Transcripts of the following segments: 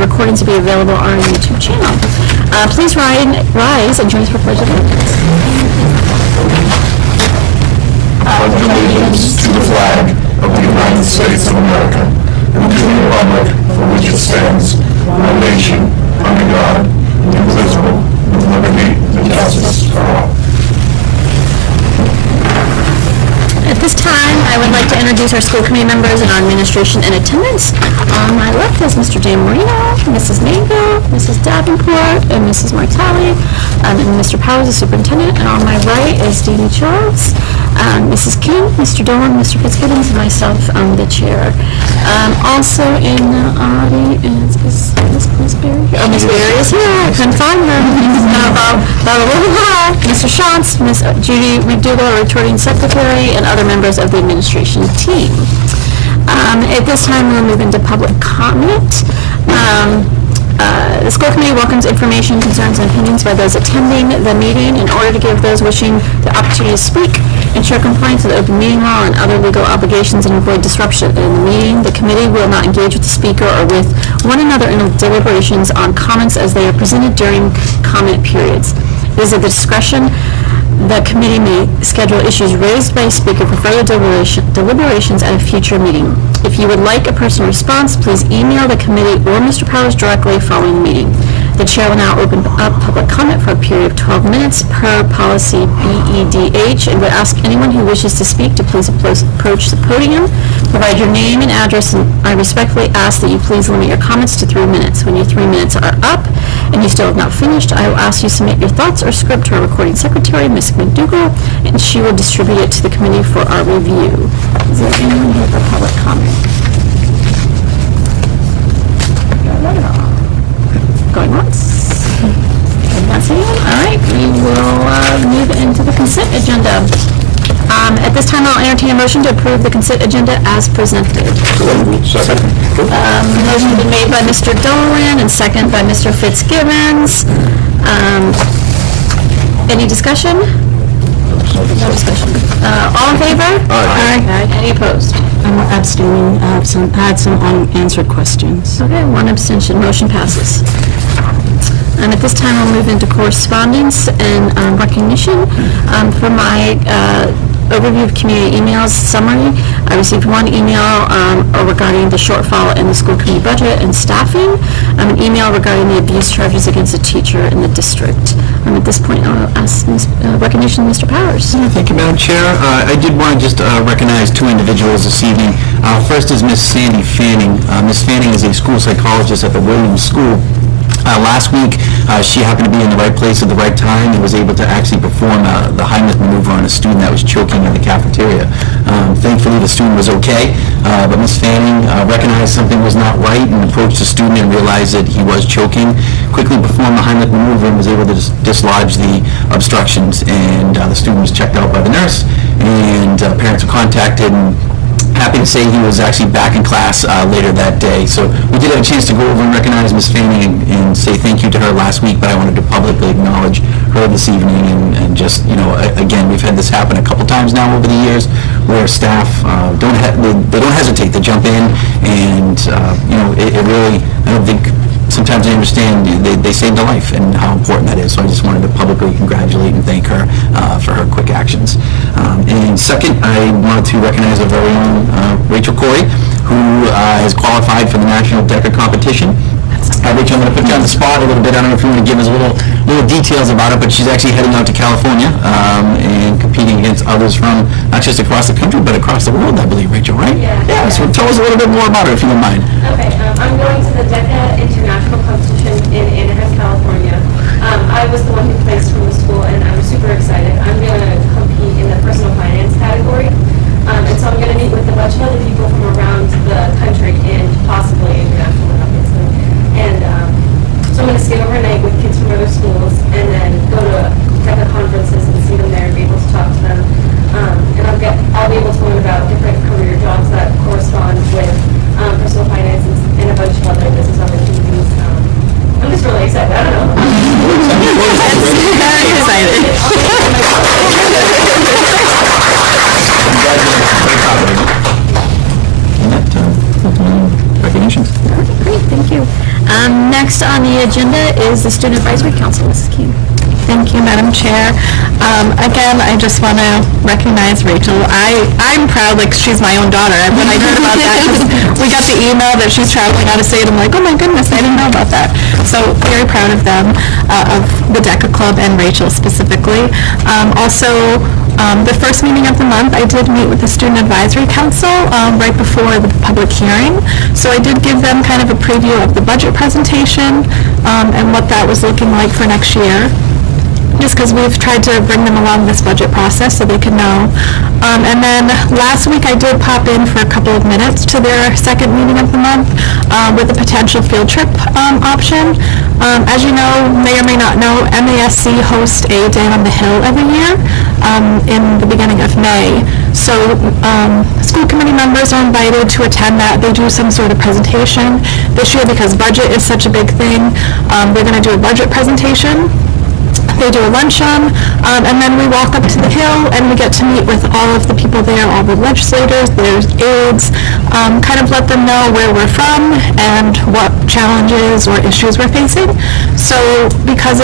the recordings will be available on our YouTube channel. Please rise and join us for Pledge of Allegiance. Pledge allegiance to the flag of the United States of America and to the republic for which it stands, one nation, under God, indivisible, with liberty and justice for all. At this time, I would like to introduce our school committee members and our administration in attendance. On my left is Mr. Dan Marino, Mrs. Mainville, Mrs. Davenport, and Mrs. Martelli, and Mr. Powers, the superintendent. And on my right is Deanie Charles, Mrs. King, Mr. Dolan, Mr. Fitzgibbons, and myself, the chair. Also in the audience is Miss Berry. Oh, Miss Berry is here. I couldn't find her. Mr. Shantz, Miss Judy McDougall, our returning secretary, and other members of the administration team. At this time, we'll move into public comment. The school committee welcomes information, concerns, and opinions by those attending the meeting in order to give those wishing the opportunity to speak, ensure compliance with open meeting law and other legal obligations, and avoid disruption in the meeting. The committee will not engage with the speaker or with one another in deliberations on comments as they are presented during comment periods. It is at the discretion the committee may schedule issues raised by a speaker for further deliberations at a future meeting. If you would like a personal response, please email the committee or Mr. Powers directly following the meeting. The chair will now open up public comment for a period of 12 minutes per policy BEDH and would ask anyone who wishes to speak to please approach the podium, provide your name and address, and I respectfully ask that you please limit your comments to 3 minutes. When your 3 minutes are up and you still have not finished, I will ask you to submit your thoughts or script to our recording secretary, Ms. McDougall, and she will distribute it to the committee for our review. Is there anyone here for public comment? Going once? Going once again? All right, we will move into the consent agenda. At this time, I'll entertain a motion to approve the consent agenda as presented. Second. Motion been made by Mr. Dolan and second by Mr. Fitzgibbons. Any discussion? No discussion. All in favor? Aye. Any opposed? I'm abstaining. I had some unanswered questions. Okay, one abstention. Motion passes. At this time, I'll move into correspondence and recognition. For my overview of community emails summary, I received one email regarding the shortfall in the school committee budget and staffing, an email regarding the abuse charges against a teacher in the district. At this point, I'll ask recognition Mr. Powers. Thank you, Madam Chair. I did want to just recognize two individuals this evening. First is Miss Sandy Fanning. Miss Fanning is a school psychologist at the Williams School. Last week, she happened to be in the right place at the right time and was able to actually perform the Heimlich maneuver on a student that was choking in the cafeteria. Thankfully, the student was okay, but Ms. Fanning recognized something was not right and approached the student and realized that he was choking, quickly performed the Heimlich maneuver and was able to dislodge the obstructions, and the student was checked out by the nurse, and parents were contacted, and happy to say he was actually back in class later that day. So we did have a chance to go over and recognize Ms. Fanning and say thank you to her last week, but I wanted to publicly acknowledge her this evening and just, you know, again, we've had this happen a couple times now over the years where staff don't hesitate to jump in, and you know, it really, I don't think sometimes they understand they saved a life and how important that is. So I just wanted to publicly congratulate and thank her for her quick actions. And second, I wanted to recognize our very own Rachel Corey, who has qualified for the National DECA competition. Rachel, I'm going to put you on the spot a little bit. I don't know if you want to give us a little details about it, but she's actually heading out to California and competing against others from not just across the country, but across the world, I believe, Rachel, right? Yeah. So tell us a little bit more about her, if you don't mind. Okay, I'm going to the DECA International Competition in Anaheim, California. I was the one who placed from the school, and I'm super excited. I'm going to compete in the personal finance category. And so I'm going to meet with a bunch of other people from around the country and possibly international, obviously. And so I'm going to stay overnight with kids from other schools and then go to DECA conferences and see them there and be able to talk to them. And I'll be able to learn about different career jobs that correspond with personal finance and a bunch of other business Next on the agenda is the Student Advisory Council. Mrs. King. Thank you, Madam Chair. Again, I just want to recognize Rachel. I'm proud, like, she's my own daughter. When I heard about that, 'cause we got the email that she's traveling out of state, I'm like, oh my goodness, I didn't know about that. So very proud of them, of the DECA Club and Rachel specifically. Also, the first meeting of the month, I did meet with the Student Advisory Council right before the public hearing. So I did give them kind of a preview of the budget presentation and what that was looking like for next year, just because we've tried to bring them along this budget process so they can know. And then last week I did pop in for a couple of minutes to their second meeting of the month with a potential field trip option. As you know, may or may not know, MASC hosts a Day on the Hill every year in the beginning of May. So school committee members are invited to attend that. They do some sort of presentation. This year, because budget is such a big thing, they're going to do a budget presentation. They do a luncheon, and then we walk up to the Hill and we get to meet with all of the people there, all the legislators, their aides, kind of let them know where we're from and what challenges or issues we're facing. So because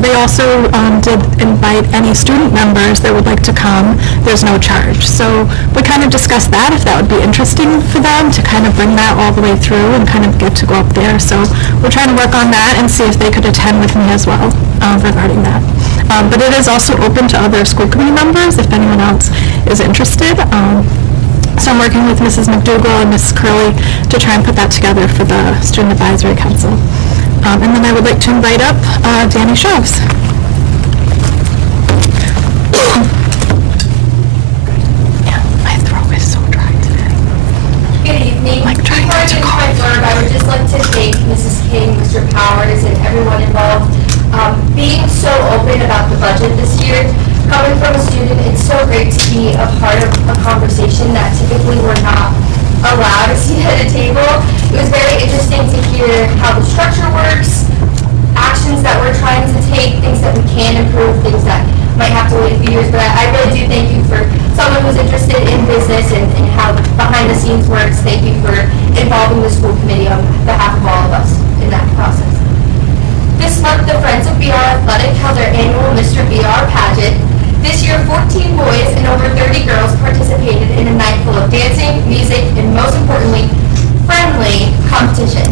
they also did invite any student members that would like to come, there's no charge. So we kind of discussed that, if that would be interesting for them to kind of bring that all the way through and kind of get to go up there. So we're trying to work on that and see if they could attend with me as well regarding that. But it is also open to other school committee members if anyone else is interested. So I'm working with Mrs. McDougall and Mrs. Curley to try and put that together for the Student Advisory Council. And then I would like to invite up Danny Shoves. My throat is so dry today. Good evening. Before I get into my blurb, I would just like to thank Mrs. King, Mr. Powers, and everyone involved. Being so open about the budget this year, coming from a student, it's so great to be a part of a conversation that typically we're not allowed to see at a table. It was very interesting to hear how the structure works, actions that we're trying to take, things that we can improve, things that might have to wait a few years. But I really do thank you for someone who's interested in business and how behind the scenes works. Thank you for involving the school committee on behalf of all of us in that process. This month, the Friends of BR Athletic held their annual Mr. BR pageant. This year, 14 boys and over 30 girls participated in a night full of dancing, music, and most importantly, friendly competition.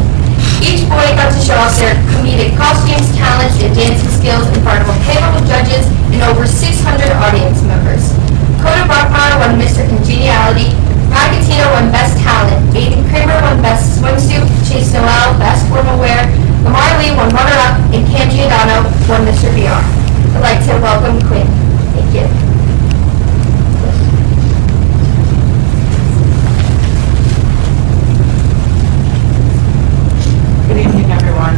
Each boy got to show off their comedic costumes, talents, and dancing skills in front of a panel of judges and over 600 audience members. Coda Brockmeyer won Mr. Congeniality, Magatina won Best Talent, Aiden Kramer won Best Swimsuit, Chase Noel Best Formal Wear, Lamar Lee won runner-up, and Cam Giordano won Mr. BR. I'd like to welcome Quinn. Thank you. Good evening, everyone.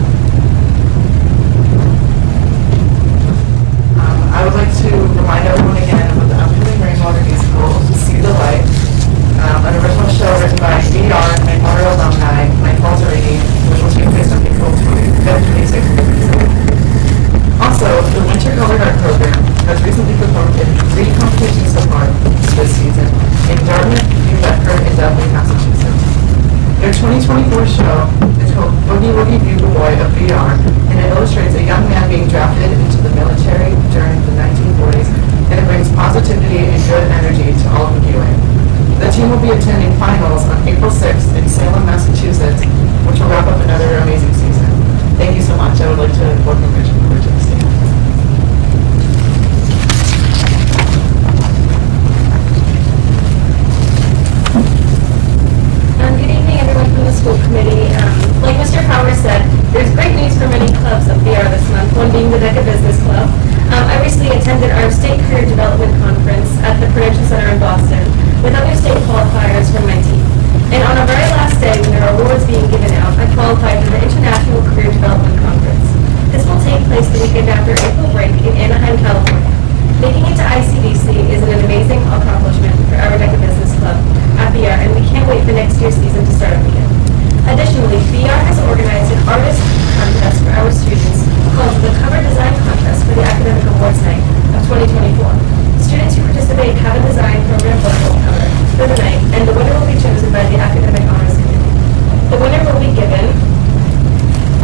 I would like to remind everyone again about the upcoming Rainwater musical, See the Light, an original show written by BR and Rainwater alumni Mike Walterini, which will take place on April 26th. Also, the Winter Color Art Program has recently performed in 3 competitions so far this season in Dartmouth, New Bedford, and Dudley, Massachusetts. Their 2024 show is called Boogie Woogie Bugle Boy of BR, and it illustrates a young man being drafted into the military during the 1940s, and it brings positivity and good energy to all who view it. The team will be attending finals on April 6th in Salem, Massachusetts, which will wrap up another amazing season. Thank you so much. I would like to welcome Rachel to the stand. Good evening, everyone from the school committee. Like Mr. Powers said, there's great news for many clubs of BR this month, one being the DECA Business Club. I recently attended our State Career Development Conference at the Prudential Center in Boston with other state qualifiers from my team. And on our very last day, when there are awards being given out, I qualified for the International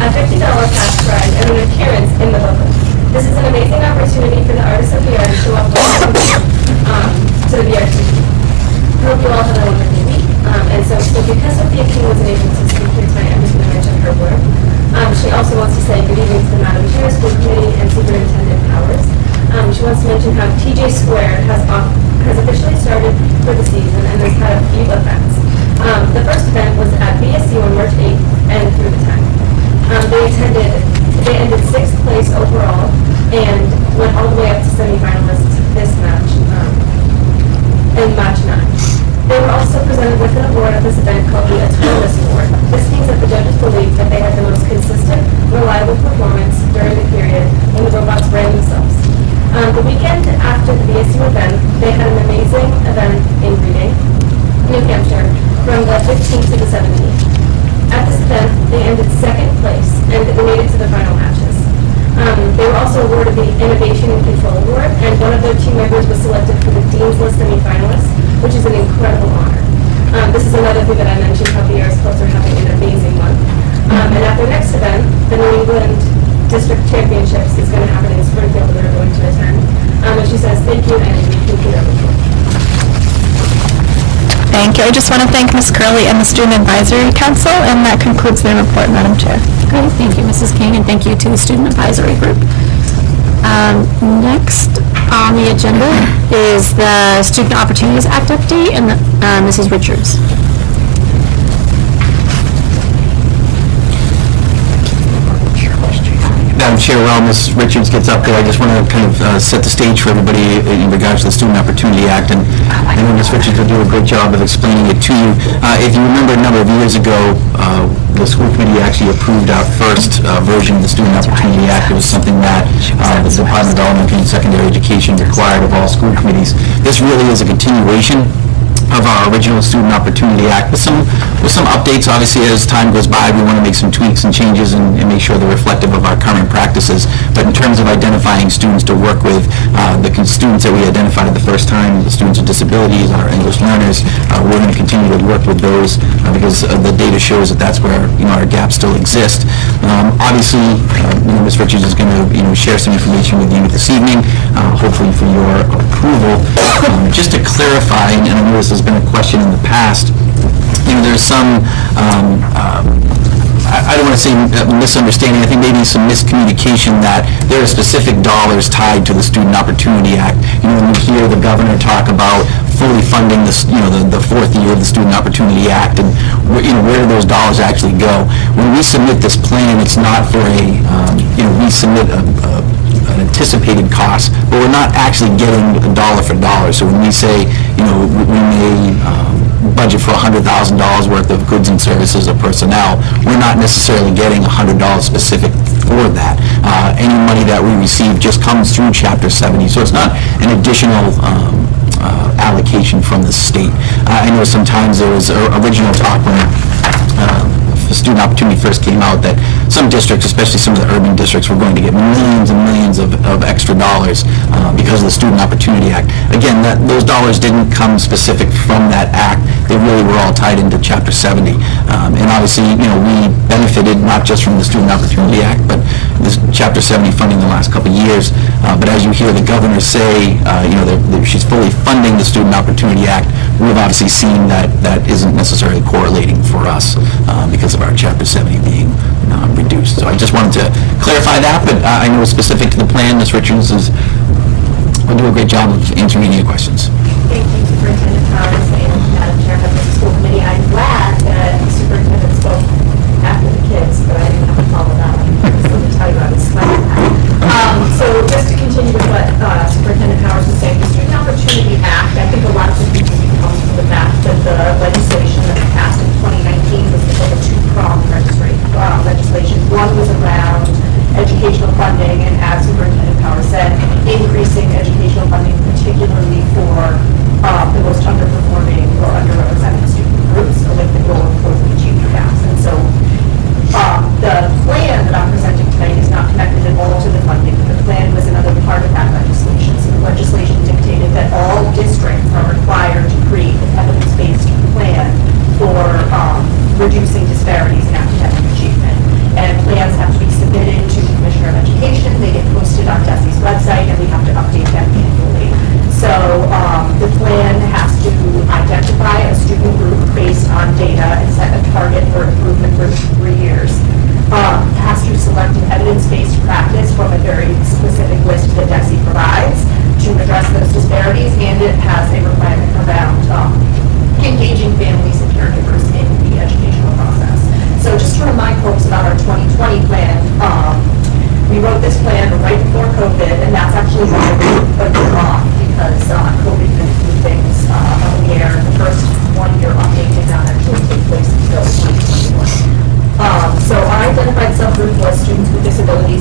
a $50 cash prize, and an appearance in the booklet. This is an amazing opportunity for the artists of the year to show off to the BRC. I hope you all have a wonderful week. And so because Sophia King wasn't able to speak here tonight, I'm just going to mention her work. She also wants to say good evening to the Madam Chair, School Committee, and Superintendent Powers. She wants to mention how TJ Square has officially started for the season and has had a few events. The first event was at BSU on March 8th and through the 10th. They ended 6th place overall and went all the way up to semifinalists this match, in match 9. They were also presented with an award at this event called the Autonomous Award. This means that the judges believed that they had the most consistent, reliable performance during the period when the robots ran themselves. The weekend after the BSU event, they had an amazing event in Reading, New Hampshire, from the 15th to the 17th. At this event, they ended 2nd place and they made it to the final matches. They were also awarded the Innovation and Control Award, and one of their team members was selected for the Dean's List semifinalists, which is an incredible honor. This is another thing that I mentioned, how the Arts Clubs are having an amazing month. And at their next event, the New England District Championships is going to happen in Springfield, that they're going to attend. And she says, thank you, and we conclude our report. Thank you. I just want to thank Ms. Curley and the Student Advisory Council, and that concludes their report, Madam Chair. Great, thank you, Mrs. King, and thank you to the Student Advisory Group. Next on the agenda is the Student Opportunities Act update, and Mrs. Richards. Madam Chair, while Ms. Richards gets up there, I just want to kind of set the stage for everybody in regards to the Student Opportunity Act, and I know Ms. Richards will do a great job of explaining it to you. If you remember, a number of years ago, the school committee actually approved our first version of the Student Opportunity Act. It was something that the Department of Elementary and Secondary Education required of all school committees. This really is a continuation of our original Student Opportunity Act with some updates. Obviously, as time goes by, we want to make some tweaks and changes and make sure they're reflective of our current practices. But in terms of identifying students to work with, the students that we identified the first time, the students with disabilities, our English learners, we're going to continue to work with those because the data shows that that's where our gaps still exist. Obviously, Ms. Richards is going to share some information with you this evening, hopefully for your approval. Just to clarify, and I know this has been a question in the past, there's some, I don't want to say misunderstanding, I think maybe some miscommunication that there are specific dollars tied to the Student Opportunity Act. When you hear the governor talk about fully funding this, the fourth year of the Student Opportunity Act, and where do those dollars actually go? When we submit this plan, it's not for we submit an anticipated cost, but we're not actually getting a dollar for dollar. So when we say, we may budget for $100,000 worth of goods and services or personnel, we're not necessarily getting $100 specific for that. Any money that we receive just comes through Chapter 70, so it's not an additional allocation from the state. I know sometimes there was original talk when the Student Opportunity first came out that some districts, especially some of the urban districts, were going to get millions and millions of extra dollars because of the Student Opportunity Act. Again, those dollars didn't come specific from that act. They really were all tied into Chapter 70. And obviously, we benefited not just from the Student Opportunity Act, but this Chapter 70 funding the last couple of years. But as you hear the governor say, that she's fully funding the Student Opportunity Act, we've obviously seen that isn't necessarily correlating for us because of our Chapter 70 being reduced. So I just wanted to clarify that, but I know specific to the plan, Ms. Richards will do a great job of answering any questions. Thank you, Superintendent Powers and Madam Chair of the school committee. I'm glad that the superintendent spoke after the kids, but I didn't have to follow that one. So let me tell you, I was sweating that. So just to continue with what Superintendent Powers was saying, the Student Opportunity Act, I think a lot of the confusion comes from the fact that the legislation that was passed in 2019 was a two-pronged legislation. One was around educational funding, and as Superintendent Powers said, increasing educational funding, particularly for the most underperforming or underrepresented student groups, with the goal of closing achievement gaps. And so the plan that I'm presenting tonight is not connected at all to the funding. The plan was another part of that legislation. So the legislation dictated that all districts are required to create an evidence-based plan for reducing disparities in academic achievement. And plans have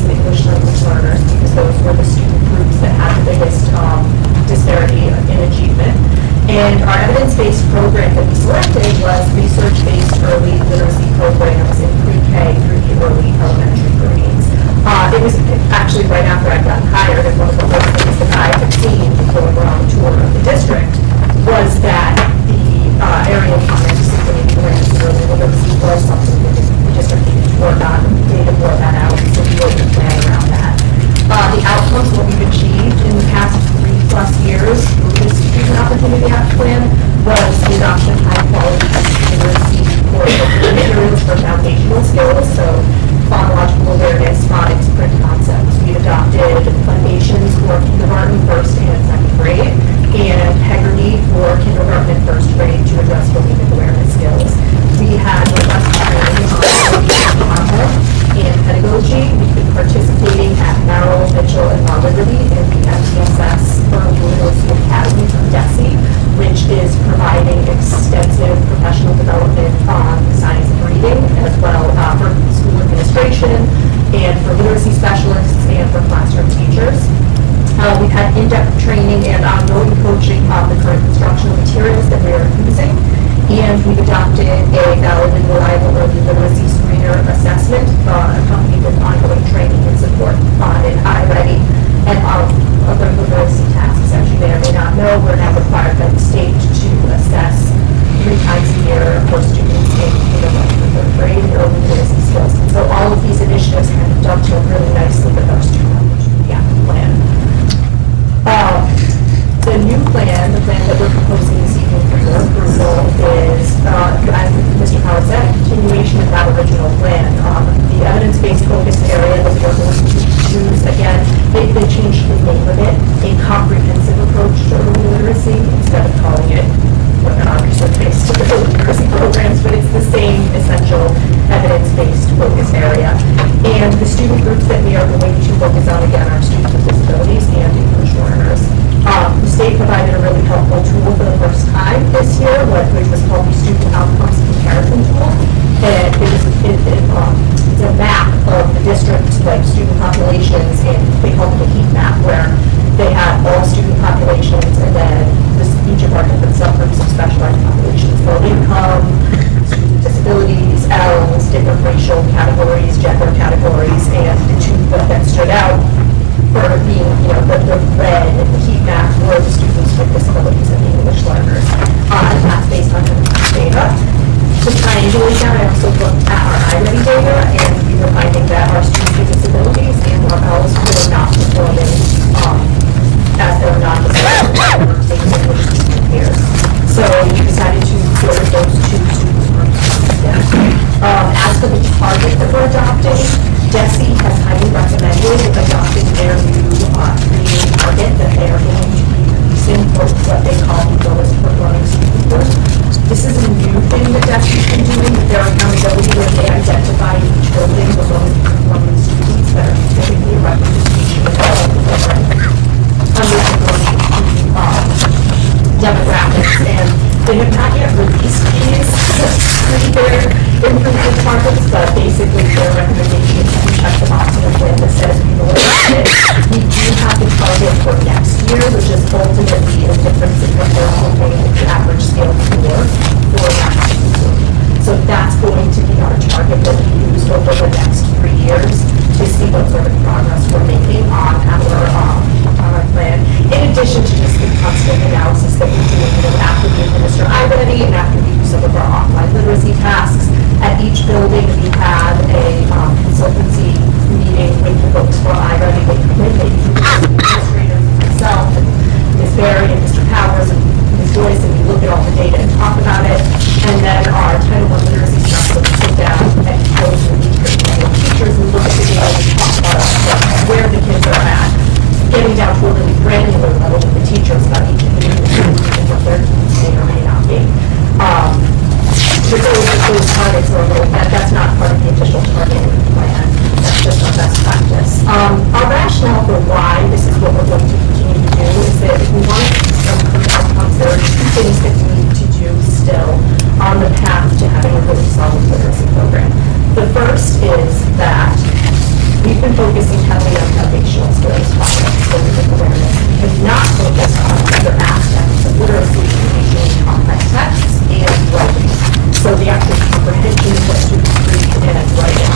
and English language learners, because those were the student groups that had the biggest disparity in achievement. And our evidence-based program that we selected was research-based early literacy programs in pre-K through the early elementary grades. It was actually right after I'd gotten hired, and one of the first things that I had seen before going on a tour of the district was that the area of comments and awareness of early literacy was something that the district needed to work on, and we needed to work that out, so we were to plan around that. The outcomes, what we've achieved in the past 3+ years through this Student Opportunity Act plan was the adoption of high-quality literacy for materials for foundational skills, so phonological awareness, phonics, print concepts. We adopted foundations for kindergarten, first and second grade, and integrity for kindergarten and first grade to address phonemic awareness skills. We had robust training on content and pedagogy. We've been participating at Merrill, Mitchell, and Law Liberty in the MTSS Early Literacy Academy from DESE, which is providing extensive professional development on the science of reading, as well for school administration, and for literacy specialists, and for classroom teachers. We've had in-depth training and ongoing coaching on the current instructional materials that we are using, and we've adopted a valid and reliable early literacy screener assessment accompanied with ongoing training and support in iReady and other literacy tasks. As you may or may not know, we're now required by the state to assess 3 times a year for students in kindergarten and third grade in early literacy skills. And so all of these initiatives kind of dovetail really nicely with our Student Opportunity Act plan. The new plan, the plan that we're proposing this evening for your approval is, as Mr. Howard said, a continuation of that original plan. The evidence-based focus area that we're going to choose, again, they changed the name of it, a comprehensive approach to early literacy, instead of calling it research-based early literacy programs, but it's the same essential evidence-based focus area. And the student groups that we are going to focus on, again, are students with disabilities and English learners. The state provided a really helpful tool for the first time this year, which was called the Student Outcomes Comparison Tool. And it's a map of the district's student populations, and they call it a heat map, where they have all student populations, and then each of our different subgroups of specialized populations, low income, students with disabilities, L's, different racial categories, gender categories, and the two that stood out for being, the red and the heat map were the students with disabilities and the English learners. And that's based on data. To triangulate that, I also looked at our iReady data, and we were finding that our students with disabilities and our L's were not performing as their non-disabled peers. So we decided to order those 2 student groups. As for the target that we're adopting, DESE has highly recommended adopting their new 3-year target that they are going to be using for what they call the lowest performing student group. This is a new thing that DESE has been doing with their accountability, where they identify each building the lowest performing students that are typically a representation of all of the different underperforming demographics. And they have not yet released these their improvement targets, but basically their recommendation is to check the box in a plan that says we know what it is. We do have the target for next year, which is ultimately a difference in what they're hoping the average scale score for that student group. So that's going to be our target that we use over the next 3 years to see what sort of progress we're making on our plan, in addition to just the constant analysis that we're doing, after we administer iReady and after we do some of our offline literacy tasks. At each building, we have a consultancy meeting with the folks for iReady, with administrators, myself, and Ms. Berry, and Mr. Powers, and Ms. Joyce, and we look at all the data and talk about it. And then our Title I literacy specialists sit down and close with each of the teachers and look at the data and talk about where the kids are at, getting down to a really granular level with the teachers about each of the students and what their needs may or may not be. Those targets are a little, that's not part of the official targeting plan. That's just our best practice. Our rationale for why this is what we're going to continue to do is that if we want to see some outcomes, there are 2 things that we need to do still on the path to having a really solid literacy program. The first is that we've been focusing heavily on foundational skills projects, so we have awareness, and not focused on other aspects of literacy, including complex texts and writing. So the active comprehension of what students read and writing.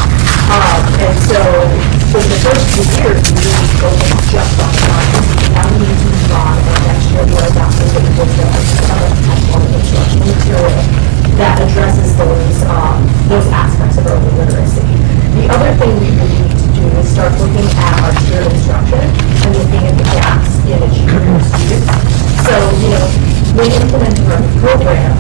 And so in the first few years, we really focused just on science. Now we need to move on, and next year we're adopting the wisdom of some instructional material that addresses those aspects of early literacy. The other thing we really need to do is start looking at our tiered instruction and looking at the gaps in achievement of students. So, when implementing our program,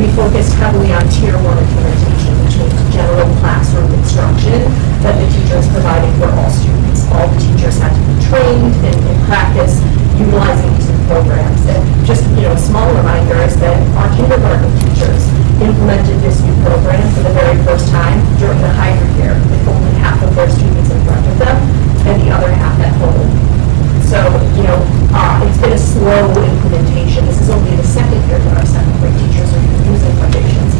we focused heavily on Tier 1 implementation, which means general classroom instruction that the teacher is providing for all students. All the teachers had to be trained and practice utilizing these programs. And just, a small reminder is that our kindergarten teachers implemented this new program for the very first time during the hybrid year, with only half of their students in front of them and the other half at home. So, it's been a slow implementation. This is only the second year that our second grade teachers are using foundations.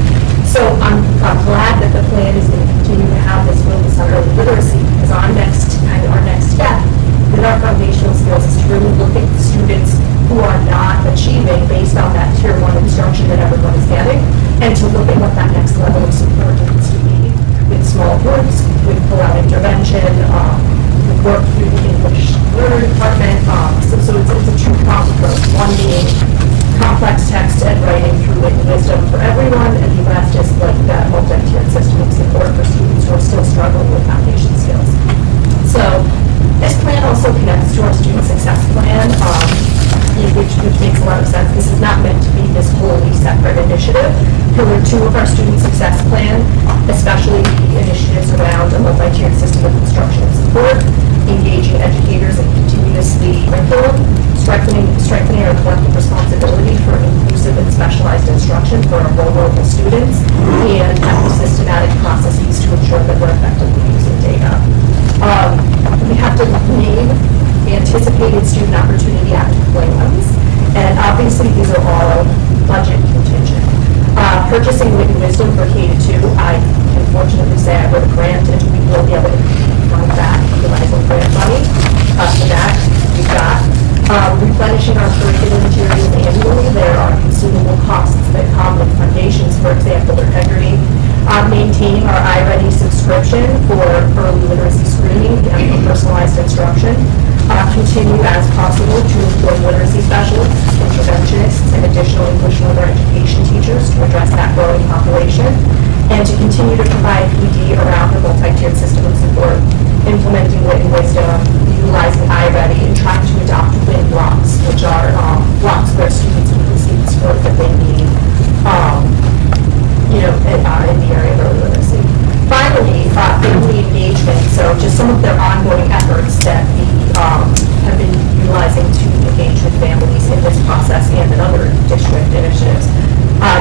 So I'm glad that the plan is going to continue to have this focus on early literacy, because our next step with our foundational skills is to really look at the students who are not achieving based on that Tier 1 instruction that everyone is getting, and to look at what that next level of support needs to be with small groups, with pull-out intervention, work through the English learner department. So it's a two-pronged approach. One being complex text and writing through Wit and Wisdom for everyone, and the rest is like that multi-tiered system of support for students who are still struggling with foundation skills. So this plan also connects to our student success plan, which makes a lot of sense. This is not meant to be this wholly separate initiative. Pillar 2 of our student success plan, especially the initiatives around a multi-tiered system of instruction and support, engaging educators in continuously curriculum, strengthening our collective responsibility for inclusive and specialized instruction for our vulnerable students, and having systematic processes to ensure that we're effectively using data. We have to name anticipated student opportunity action plans, and obviously these are all budget contingent. Purchasing Wit and Wisdom for K-2, I can fortunately say I wrote a grant, and we will be able to fund that, utilizing grant money. For that, we've got replenishing our curriculum materials annually. There are consumable costs that come with foundations, for example, integrity. Maintaining our iReady subscription for early literacy screening and personalized instruction. Continue as possible to employ literacy specialists, interventionists, and additional English learner education teachers to address that growing population, and to continue to provide PD around the multi-tiered system of support, implementing Wit and Wisdom, utilizing iReady, and trying to adopt WIN blocks, which are blocks where students can receive the support that they need, in the area of early literacy. Finally, family engagement. So just some of their ongoing efforts that we have been utilizing to engage with families in this process and in other district initiatives.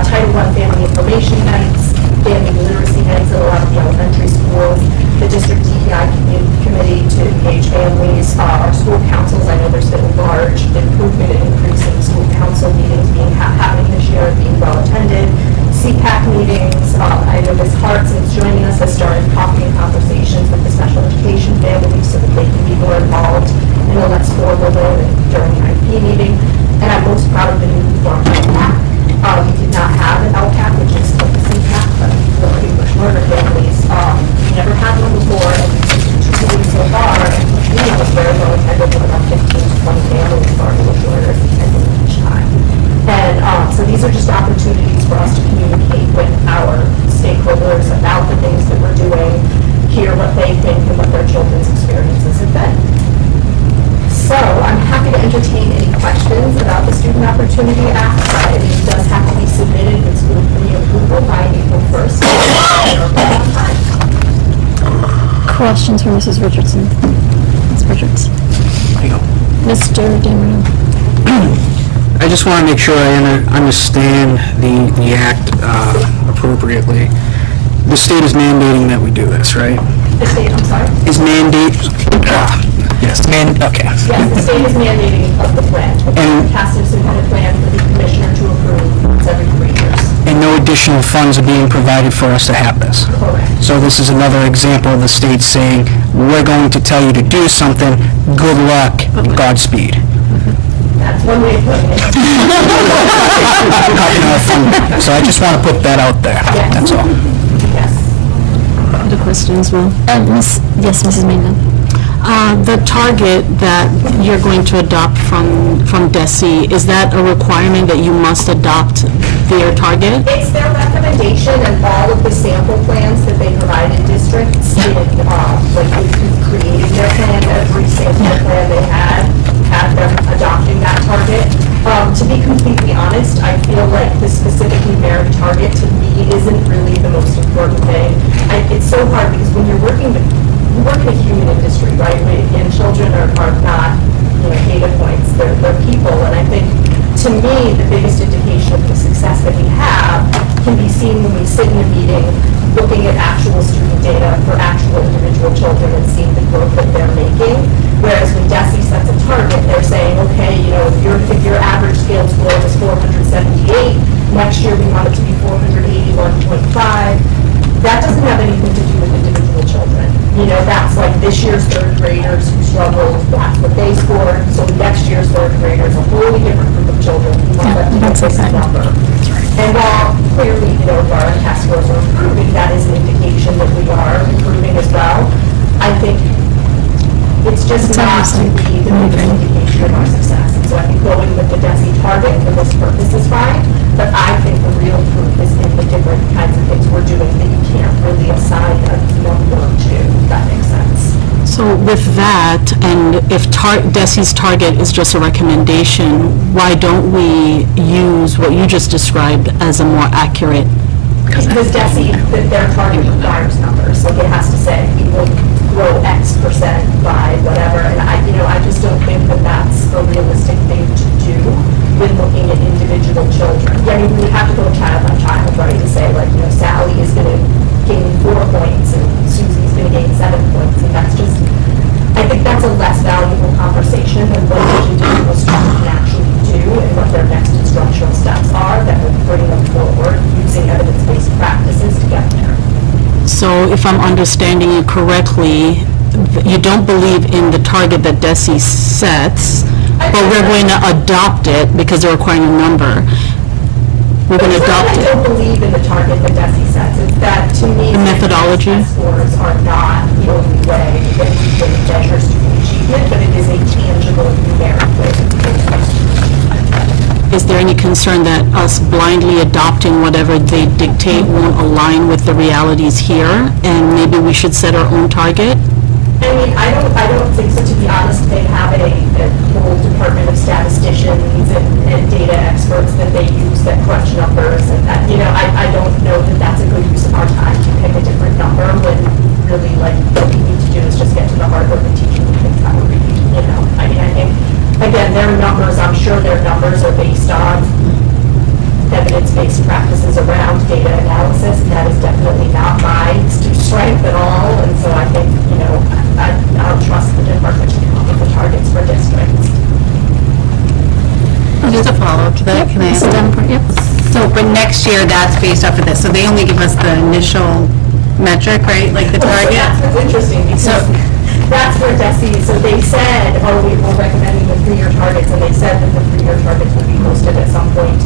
Title I family information nights, family literacy nights at a lot of the elementary schools, the district DEI committee to engage families, our school councils. I know there's been a large improvement in increasing school council meetings happening this year, being well attended. CPAC meetings. I know Ms. Hartz is joining us, has started coffee and conversations with the special education families so that they can be more involved in a less formal way during the IEP meeting. And I'm most proud of the new form LCAP. We did not have an LCAP, which is like the CPAC, but for English learner families. We never had one before, and we've been contributing so far, and the meeting was very well attended with about 15 to 20 families for our English learners attending each time. And so these are just opportunities for us to communicate with our stakeholders about the things that we're doing, hear what they think and what their children's experiences have been. So I'm happy to entertain any questions about the Student Opportunity Act. It does have to be submitted with school committee approval by April 1st. Questions for Mrs. Richardson? Ms. Richards? Mr. Damon? I just want to make sure I understand the act appropriately. The state is mandating that we do this, right? The state, I'm sorry? Is mandate? Yes. Okay. Yes, the state is mandating of the plan. And CAST has submitted a plan for the commissioner to approve once every 3 years. and no additional funds are being provided for us to have this. Correct. So this is another example of the state saying, we're going to tell you to do something, good luck, Godspeed. That's one way of putting it. So I just want to put that out there, that's all. Yes. Other questions, Will? Yes, Mrs. Mangum. The target that you're going to adopt from DESI, is that a requirement that you must adopt their target? It's their recommendation, and all of the sample plans that they provided districts, like we created their plan, every sample plan they had them adopting that target. To be completely honest, I feel like the specific numeric target to me isn't really the most important thing. It's so hard because when you work in a human industry, right, and children are not, data points, they're people, and I think, to me, the biggest indication of the success that we have can be seen when we sit in a meeting looking at actual student data for actual individual children and seeing the growth that they're making. Whereas when DESI sets a target, they're saying, okay, if your average scale score was 478, next year we want it to be 481.5. That doesn't have anything to do with individual children. That's like this year's third graders who struggled, that's what they scored. So next year's third graders, a wholly different group of children who want that to be a number. And while clearly, our test scores are improving, that is an indication that we are improving as well. I think it's just not to be the biggest indication of our success. And so I think going with the DESI target for this purpose is fine, but I think the real proof is in the different kinds of things we're doing that you can't really assign a number to, if that makes sense. So with that, and if DESI's target is just a recommendation, why don't we use what you just described as a more accurate? Because DESI, their target requires numbers, like it has to say, we will grow X percent by whatever, and I just don't think that that's a realistic thing to do when looking at individual children. I mean, we have to go child by child, right, to say, Sally is going to gain 4 points and Susie's going to gain 7 points, and that's just, I think that's a less valuable conversation than what each individual student can actually do and what their next instructional steps are that will bring them forward using evidence-based practices to get there. So if I'm understanding you correctly, you don't believe in the target that DESI sets, but we're going to adopt it because they're requiring a number. We're going to adopt I it. don't believe in the target that DESI sets. It's that, to me, The methodology? test scores are not the only way that we can measure student achievement, but it is a tangible numeric way to do it. Is there any concern that us blindly adopting whatever they dictate won't align with the realities here, and maybe we should set our own target? I mean, I don't think so, to be honest. They have a whole department of statisticians and data experts that they use that crunch numbers, and that, I don't know that that's a good use of our time to pick a different number when really, what we need to do is just get to the heart of the teacher who thinks how to read, I mean, I think, again, their numbers, I'm sure their numbers are based on evidence-based practices around data analysis, and that is definitely not my strength at all, and so I think, I'll trust the department to come up with the targets for districts. Just a follow-up to that, can I ask? Yep. So for next year, that's based off of this, so they only give us the initial metric, right, like the So target? that's what's interesting, because that's where DESI, so they said, we're recommending the 3-year targets, and they said that the 3-year targets would be posted at some point.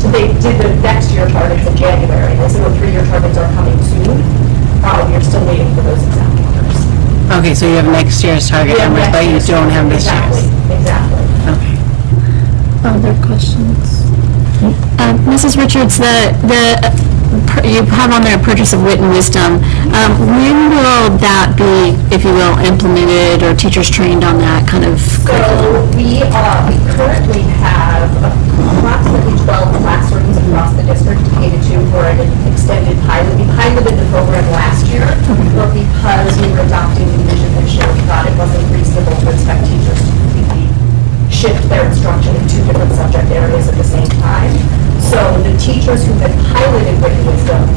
So they did the next year targets in January, and so the 3-year targets are coming soon. We're still waiting for those exact numbers. Okay, so you have next year's target numbers, but you don't have this year's? Exactly. Okay. Other questions? Mrs. Richards, you have on there purchase of wit and wisdom. When will that be, if you will, implemented or teachers trained on that kind of curriculum? So we currently have approximately 12 classrooms across the district, K-2, for an extended pilot. We piloted the program last year, but because we were adopting the vision this year, we thought it wasn't reasonable to expect teachers to completely shift their instruction in 2 different subject areas at the same time. So the teachers who had piloted Wit and Wisdom,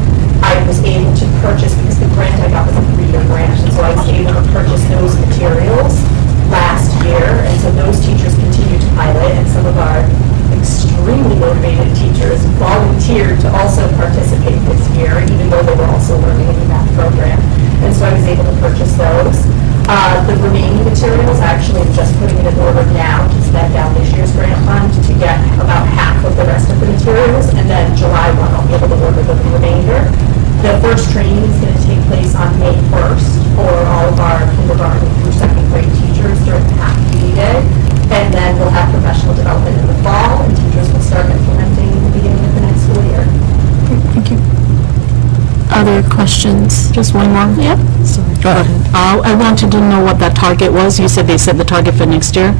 I was able to purchase, because the grant I got was a 3-year grant, and so I was able to purchase those materials last year, and so those teachers continue to pilot, and some of our extremely motivated teachers volunteer questions? Just one more? Yep. Go ahead. I wanted to know what that target was. You said they set the target for next year?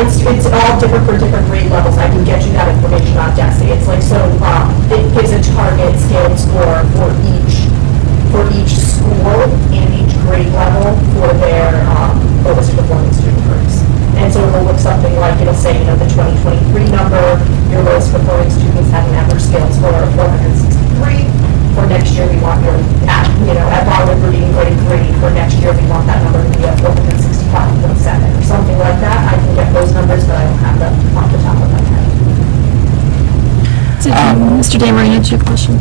It's all different for different grade levels. I can get you that information on DESI. It's like, so, it gives a target scale score for each school and each grade level for their, lowest performing student groups. And so it'll look something like, it'll say, the 2023 number, your lowest performing students have an average scale score of 463. For next year, we want your, at Barwood, we're being grade 3. For next year, we want that number to be at 465.7 or something like that. I can get those numbers, but I don't have them off the top of my head. Mr. Damer, you had your question.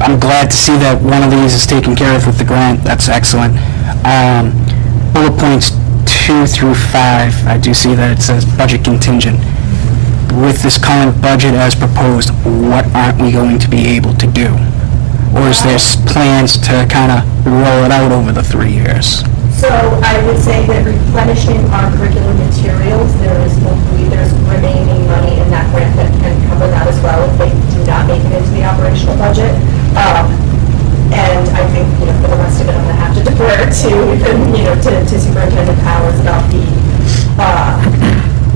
I'm glad to see that one of these is taken care of with the grant. That's excellent. Bullet points 2 through 5, I do see that it says budget contingent. With this current budget as proposed, what aren't we going to be able to do? Or is there plans to kind of roll it out over the 3 years? So I would say that replenishing our curriculum materials, there's remaining money in that grant that can cover that as well if they do not make it into the operational budget. And I think, for the rest of it, I'm going to have to defer to Superintendent Powers about the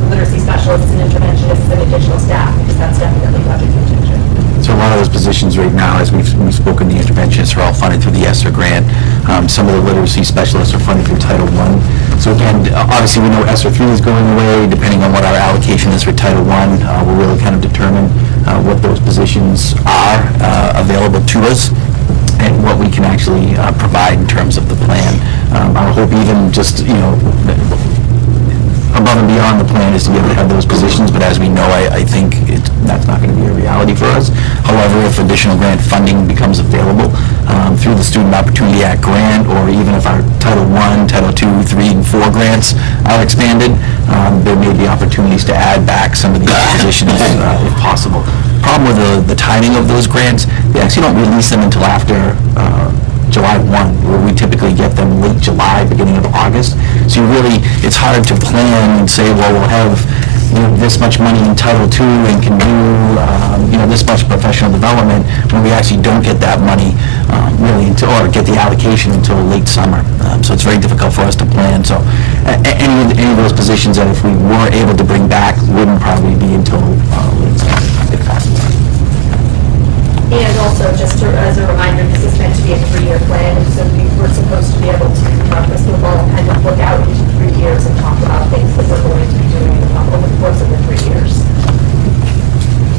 literacy specialists and interventionists and additional staff, because that's definitely budget contingent. So a lot of those positions right now, as we've spoken, the interventionists are all funded through the ESSER grant. Some of the literacy specialists are funded through Title I. So again, obviously we know ESSER 3 is going away. Depending on what our allocation is for Title I, we'll really kind of determine what those positions are available to us and what we can actually provide in terms of the plan. I hope even just, above and beyond the plan is to be able to have those positions, but as we know, I think that's not going to be a reality for us. However, if additional grant funding becomes available through the Student Opportunity Act grant, or even if our Title I, Title II, 3, and 4 grants are expanded, there may be opportunities to add back some of these positions if possible. Problem with the timing of those grants, they actually don't release them until after July 1, where we typically get them late July, beginning of August. So it's hard to plan and say, well, we'll have this much money in Title II and can do this much professional development, when we actually don't get that money really or get the allocation until late summer. So it's very difficult for us to plan. So any of those positions that if we were able to bring back wouldn't probably be until late summer, if possible. And also, just as a reminder, this is meant to be a 3-year plan, and so we're supposed to be able to crystal ball and kind of look out into 3 years and talk about things that we're going to be doing over the course of the 3 years.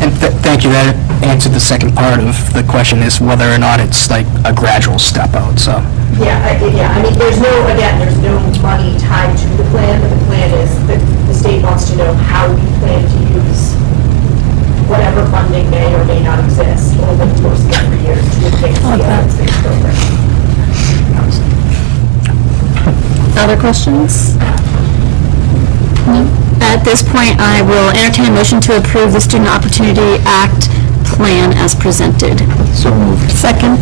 And thank you, that answered the second part of the question, is whether or not it's like a gradual step out, so. Yeah, I mean, there's no money tied to the plan, but the plan is that the state wants to know how we plan to use whatever funding may or may not exist over the course of 3 years to advance the evidence-based program. Other questions? No. At this point, I will entertain a motion to approve the Student Opportunity Act plan as presented. So moved. Second.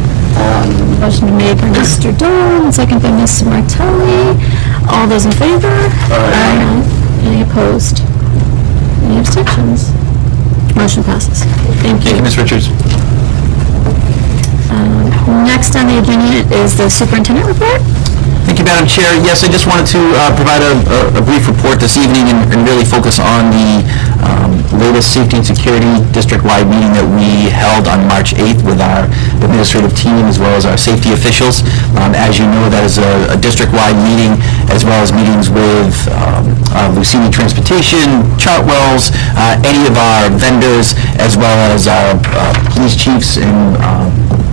Motion made by Mr. Dahl, second by Ms. Martelli. All those in favor? Aye. Any opposed? Any abstentions? Motion passes. Thank Thank you, you. Ms. Richards. Next on the agenda is the superintendent report. Thank you, Madam Chair. Yes, I just wanted to provide a brief report this evening and really focus on the latest safety and security district-wide meeting that we held on March 8th with our administrative team as well as our safety officials. As you know, that is a district-wide meeting as well as meetings with Lucini Transportation, Chartwells, any of our vendors, as well as our police chiefs and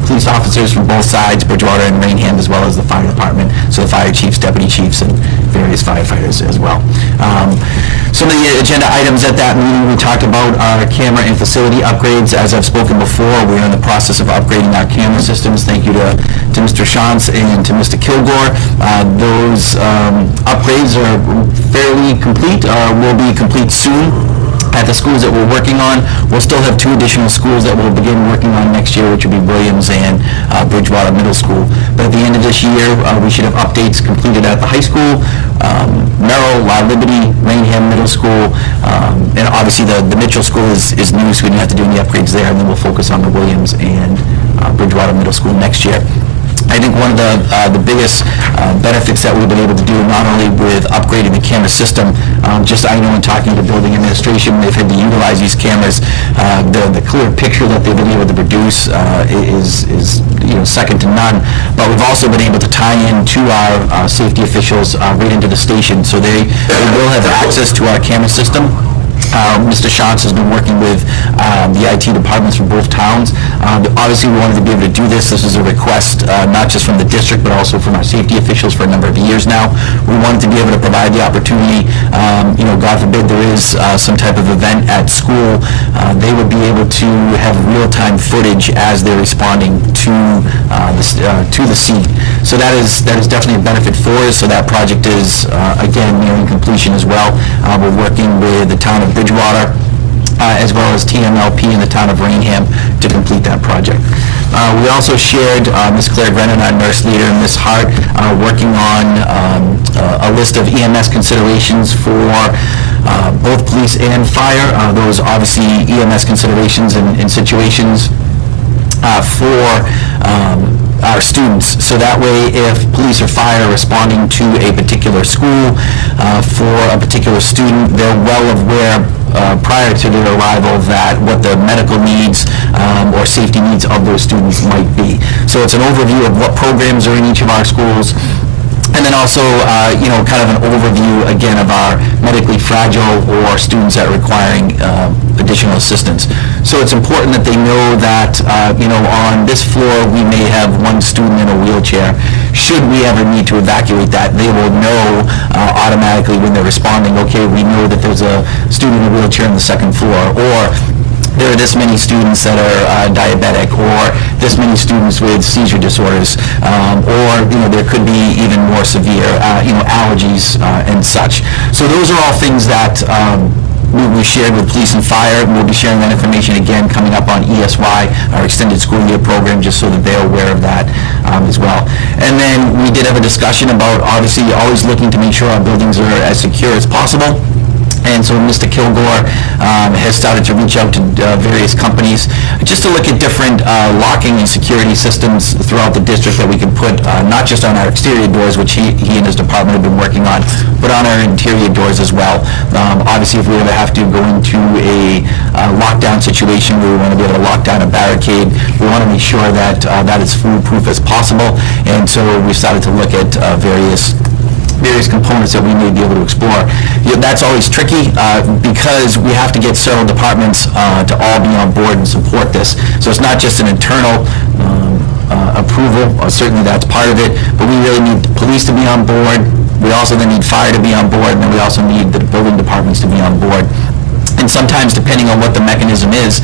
police officers from both sides, Bridgewater and Rainham, as well as the fire department, so the fire chiefs, deputy chiefs, and various firefighters as well. Some of the agenda items at that meeting, we talked about our camera and facility upgrades. As I've spoken before, we're in the process of upgrading our camera systems. Thank you to Mr. Shantz and to Mr. Kilgore. Those upgrades are fairly complete, will be complete soon. At the schools that we're working on, we'll still have 2 additional schools that we'll begin working on next year, which will be Williams and Bridgewater Middle School. But at the end of this year, we should have updates completed at the high school, Merrill, La Liberty, Rainham Middle School, and obviously the Mitchell School is new, so we didn't have to do any upgrades there, and then we'll focus on the Williams and Bridgewater Middle School next year. I think one of the biggest benefits that we've been able to do, not only with upgrading the camera system, just I know in talking to building administration, they've had to utilize these cameras. The clear picture that they've been able to produce is second to none. But we've also been able to tie in to our safety officials right into the station, so they will have access to our camera system. Mr. Shantz has been working with the IT departments from both towns. Obviously, we wanted to be able to do this. This is a request not just from the district, but also from our safety officials for a number of years now. We wanted to be able to provide the opportunity, God forbid there is some type of event at school, they would be able to have real-time footage as they're responding to the scene. So that is definitely a benefit for us. So that project is, again, nearing completion as well. We're working with the town of Bridgewater, as well as TMLP in the town of Rainham to complete that project. We also shared Ms. Claire Brennan, our nurse leader, and Ms. Hart, working on a list of EMS considerations for both police and fire. Those obviously EMS considerations in situations for our students. So that way, if police or fire are responding to a particular school for a particular student, they're well aware prior to their arrival that what the medical needs or safety needs of those students might be. So it's an overview of what programs are in each of our schools. And then also, kind of an overview, again, of our medically fragile or students that are requiring additional assistance. So it's important that they know that, on this floor, we may have one student in a wheelchair. Should we ever need to evacuate that, they will know automatically when they're responding, okay, we know that there's a student in a wheelchair on the second floor, or there are this many students that are diabetic, or this many students with seizure disorders, or there could be even more severe allergies and such. So those are all things that we shared with police and fire. We'll be sharing that information again coming up on ESY, our extended school year program, just so that they're aware of that as well. And then we did have a discussion about obviously always looking to make sure our buildings are as secure as possible. And so Mr. Kilgore has started to reach out to various companies just to look at different locking and security systems throughout the district that we can put not just on our exterior doors, which he and his department have been working on, but on our interior doors as well. Obviously, if we ever have to go into a lockdown situation where we want to be able to lock down a barricade, we want to make sure that that is foolproof as possible. And so we started to look at various components that we may be able to explore. That's always tricky because we have to get several departments to all be on board and support this. So it's not just an internal approval, certainly that's part of it, but we really need police to be on board. We also then need fire to be on board, and then we also need the building departments to be on board. And sometimes, depending on what the mechanism is,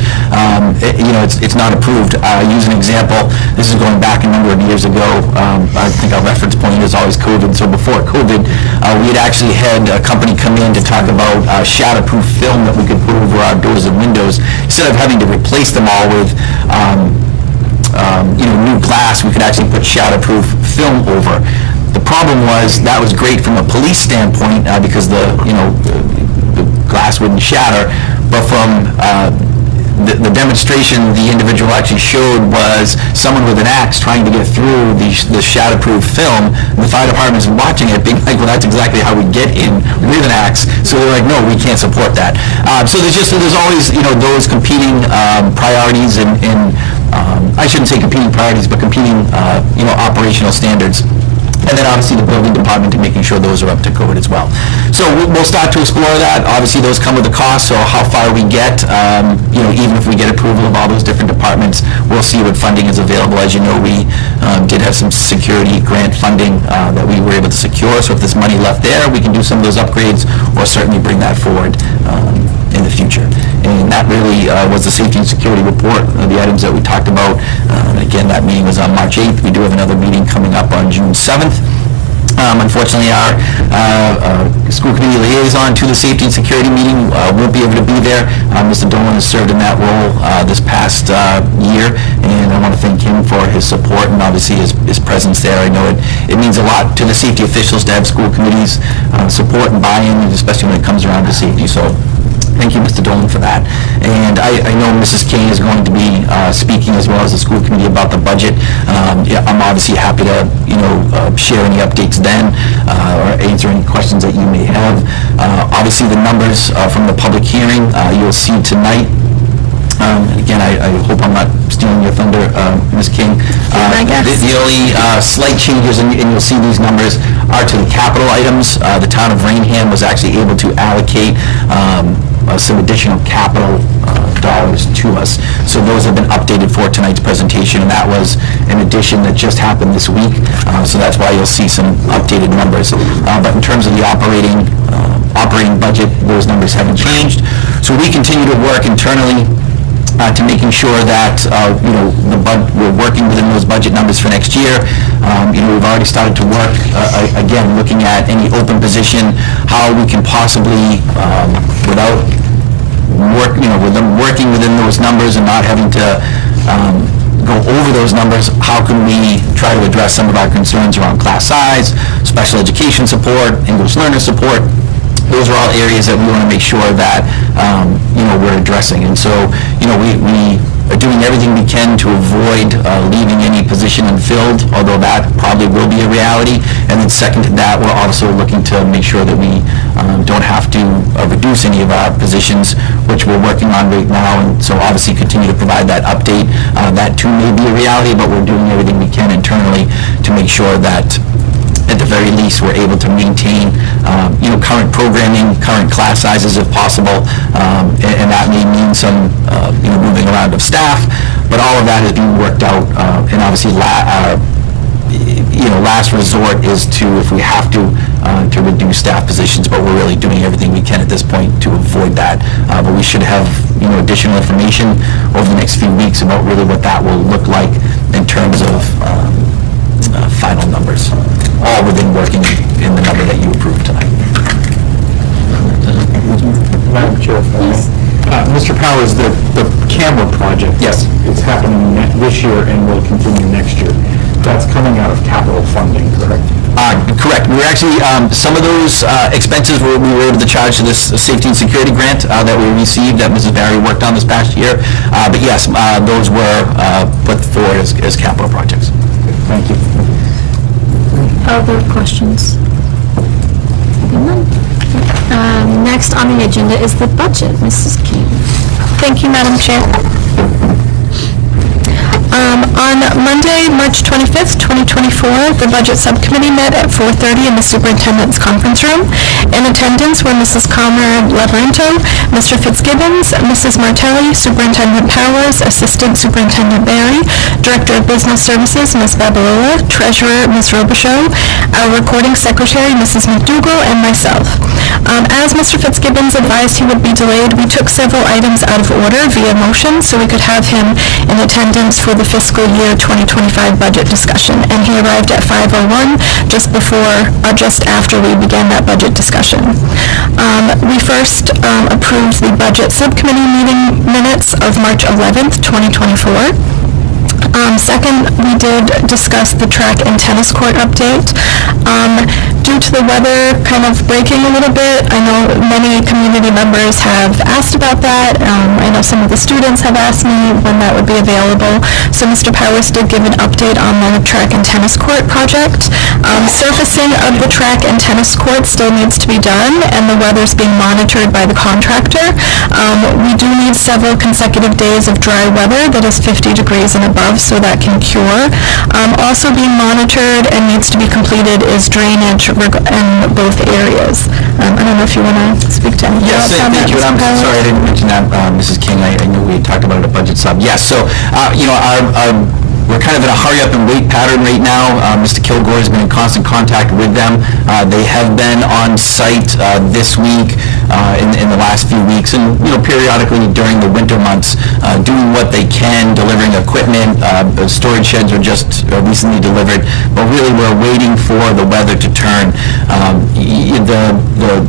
it's not approved. Use an example. This is going back a number of years ago. I think our reference point is always COVID. So before COVID, we had actually had a company come in to talk about shatterproof film that we could put over our doors and windows. Instead of having to replace them all with new glass, we could actually put shatterproof film over. The problem was that was great from a police standpoint because the glass wouldn't shatter, but from the demonstration the individual actually showed was someone with an axe trying to get through the shatterproof film. The fire department is watching it, being like, well, that's exactly how we get in with an axe. So they're like, no, we can't support that. So there's always those competing priorities and I shouldn't say competing priorities, but competing operational standards. And then obviously the building department and making sure those are up to code as well. So we'll start to explore that. Obviously those come with a cost, so how far we get, even if we get approval of all those different departments, we'll see what funding is available. As you know, we did have some security grant funding that we were able to secure, so if there's money left there, we can do some of those upgrades or certainly bring that forward in the future. And that really was the safety and security report, the items that we talked about. Again, that meeting was on March 8th. We do have another meeting coming up on June 7th. Unfortunately, our school committee liaison to the safety and security meeting won't be able to be there. Mr. Dolan has served in that role this past year, and I want to thank him for his support and obviously his presence there. I know it means a lot to the safety officials to have school committees support and buy-in, especially when it comes around to safety. So Thank you, Mr. Dolan, for that. And I know Mrs. King is going to be speaking as well as the school committee about the budget. Yeah, I'm obviously happy to, share any updates then, or answer any questions that you may have. Obviously, the numbers from the public hearing, you'll see tonight. And again, I hope I'm not stealing your thunder, Ms. King. The only slight changes, and you'll see these numbers, are to the capital items. The town of Rainham was actually able to allocate some additional capital dollars to us. So those have been updated for tonight's presentation, and that was an addition that just happened this week. So that's why you'll see some updated numbers. But in terms of the operating budget, those numbers haven't changed. So we continue to work internally to making sure that, we're working within those budget numbers for next year. We've already started to work, again, looking at any open position, how we can possibly, without with them working within those numbers and not having to go over those numbers, how can we try to address some of our concerns around class size, special education support, English learner support. Those are all areas that we want to make sure that, we're addressing. And so, we are doing everything we can to avoid leaving any position unfilled, although that probably will be a reality. And then second to that, we're also looking to make sure that we don't have to reduce any of our positions, which we're working on right now. And so obviously continue to provide that update. That too may be a reality, but we're doing everything we can internally to make sure that at the very least, we're able to maintain, current programming, current class sizes if possible, and that may mean some, moving around of staff, but all of that is being worked out, and obviously, last resort is to, if we have to reduce staff positions, but we're really doing everything we can at this point to avoid that. But we should have, additional information over the next few weeks about really what that will look like in terms of final numbers, all within working in the number that you approved tonight. Madam Chair, Mr. Powers, the camera project. Yes. It's happening this year and will continue next year. That's coming out of capital funding, correct? Correct. We were actually, some of those expenses we were able to charge to this safety and security grant that we received that Mrs. Barry worked on this past year. But yes, those were put forward as capital projects. Thank you. Other questions? Next on the agenda is the budget. Mrs. King. Thank you, Madam Chair. On Monday, March 25th, 2024, the Budget Subcommittee met at 4:30 in the Superintendent's Conference Room. In attendance were Mrs. Calmer-Labyrinto, Mr. Fitzgibbons, Mrs. Martelli, Superintendent Powers, Assistant Superintendent Barry, Director of Business Services, Ms. Babalola, Treasurer, Ms. Robichaud, our Recording Secretary, Mrs. McDougall, and myself. As Mr. Fitzgibbons advised he would be delayed, we took several items out of order via motion so we could have him in attendance for the fiscal year 2025 budget discussion, and he arrived at 5:01 just after we began that budget discussion. We first approved the budget subcommittee meeting minutes of March 11th, 2024. Second, we did discuss the track and tennis court update. Due to the weather kind of breaking a little bit, I know many community members have asked about that. I know some of the students have asked me when that would be available. So Mr. Powers did give an update on the track and tennis court project. Surfacing of the track and tennis court still needs to be done, and the weather's being monitored by the contractor. We do need several consecutive days of dry weather that is 50 degrees and above, so that can cure. Also being monitored and needs to be completed is drainage in both areas. I don't know if you want to speak to anything Yes, else on that, thank you. And Mr. I'm Powers? sorry I didn't mention that, Mrs. King. I knew we had talked about it at budget sub. Yes, so, we're kind of in a hurry up and wait pattern right now. Mr. Kilgore has been in constant contact with them. They have been on site this week, in the last few weeks, and, periodically during the winter months, doing what they can, delivering equipment. The storage sheds were just recently delivered, but really we're waiting for the weather to turn. The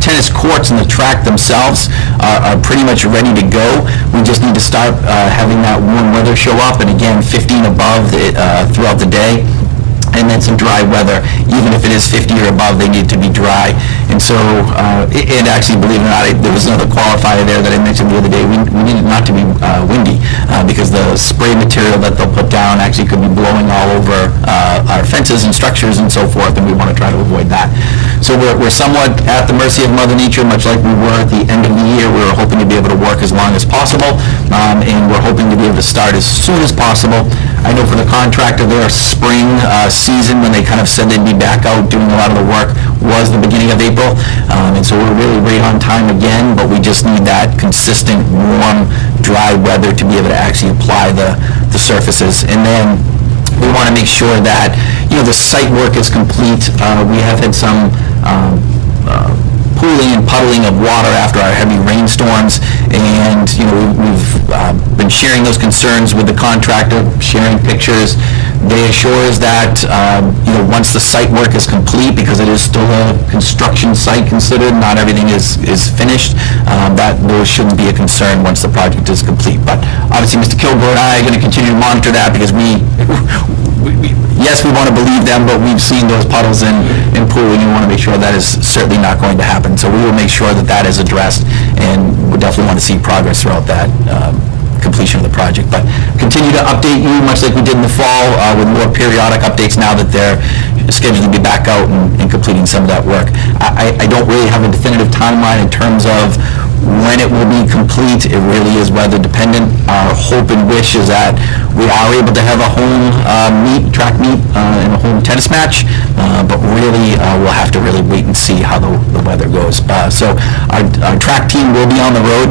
tennis courts and the track themselves are pretty much ready to go. We just need to start having that warm weather show up, and again, 15 above throughout the day. and then some dry weather. Even if it is 50 or above, they need to be dry. And so, and actually, believe it or not, there was another qualifier there that I mentioned the other day. We need it not to be windy, because the spray material that they'll put down actually could be blowing all over our fences and structures and so forth, and we want to try to avoid that. So we're somewhat at the mercy of Mother Nature, much like we were at the end of the year. We were hoping to be able to work as long as possible, and we're hoping to be able to start as soon as possible. I know for the contractor, their spring season, when they kind of said they'd be back out doing a lot of the work, was the beginning of April. And so we're really right on time again, but we just need that consistent, warm, dry weather to be able to actually apply the surfaces. And then we want to make sure that, the site work is complete. We have had some pooling and puddling of water after our heavy rainstorms, and we've been sharing those concerns with the contractor, sharing pictures. They assure us that once the site work is complete, because it is still a construction site considered, not everything is finished, that there shouldn't be a concern once the project is complete. But obviously, Mr. Kilgore and I are going to continue to monitor that, because yes, we want to believe them, but we've seen those puddles and pooling, and we want to make sure that is certainly not going to happen. So we will make sure that that is addressed, and we definitely want to see progress throughout that completion of the project. But continue to update you, much like we did in the fall, with more periodic updates now that they're scheduled to be back out and completing some of that work. I don't really have a definitive timeline in terms of when it will be complete. It really is weather dependent. Our hope and wish is that we are able to have a home track meet, and a home tennis match, but really we'll have to really wait and see how the weather goes. So our track team will be on the road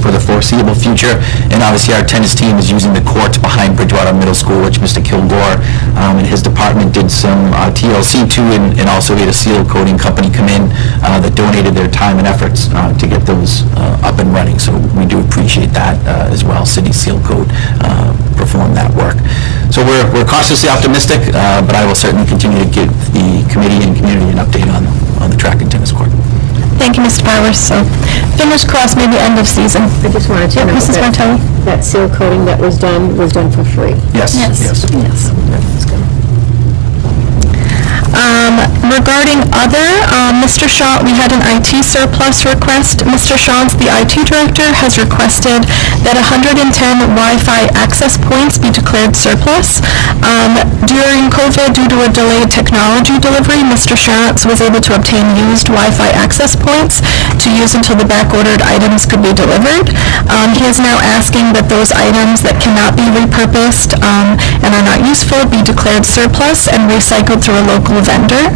for the foreseeable future, and obviously our tennis team is using the courts behind Bridgewater Middle School, which Mr. Kilgore and his department did some TLC to, and also we had a seal coating company come in that donated their time and efforts to get those up and running. So we do appreciate that as well. City Seal Coat performed that work. So we're cautiously optimistic, but I will certainly continue to give the committee and community an update on the track and tennis court. Thank you, Mr. Powers. So fingers crossed, maybe end of season. I just wanted to know Mrs. Martelli? that seal coating that was done for free. Yes. Yes. Regarding other, Mr. Shaw, we had an IT surplus request. Mr. Shaw's, the IT director, has requested that 110 Wi-Fi access points be declared surplus. During COVID, due to a delayed technology delivery, Mr. Shantz was able to obtain used Wi-Fi access points to use until the back-ordered items could be delivered. He is now asking that those items that cannot be repurposed and are not useful be declared surplus and recycled through a local vendor.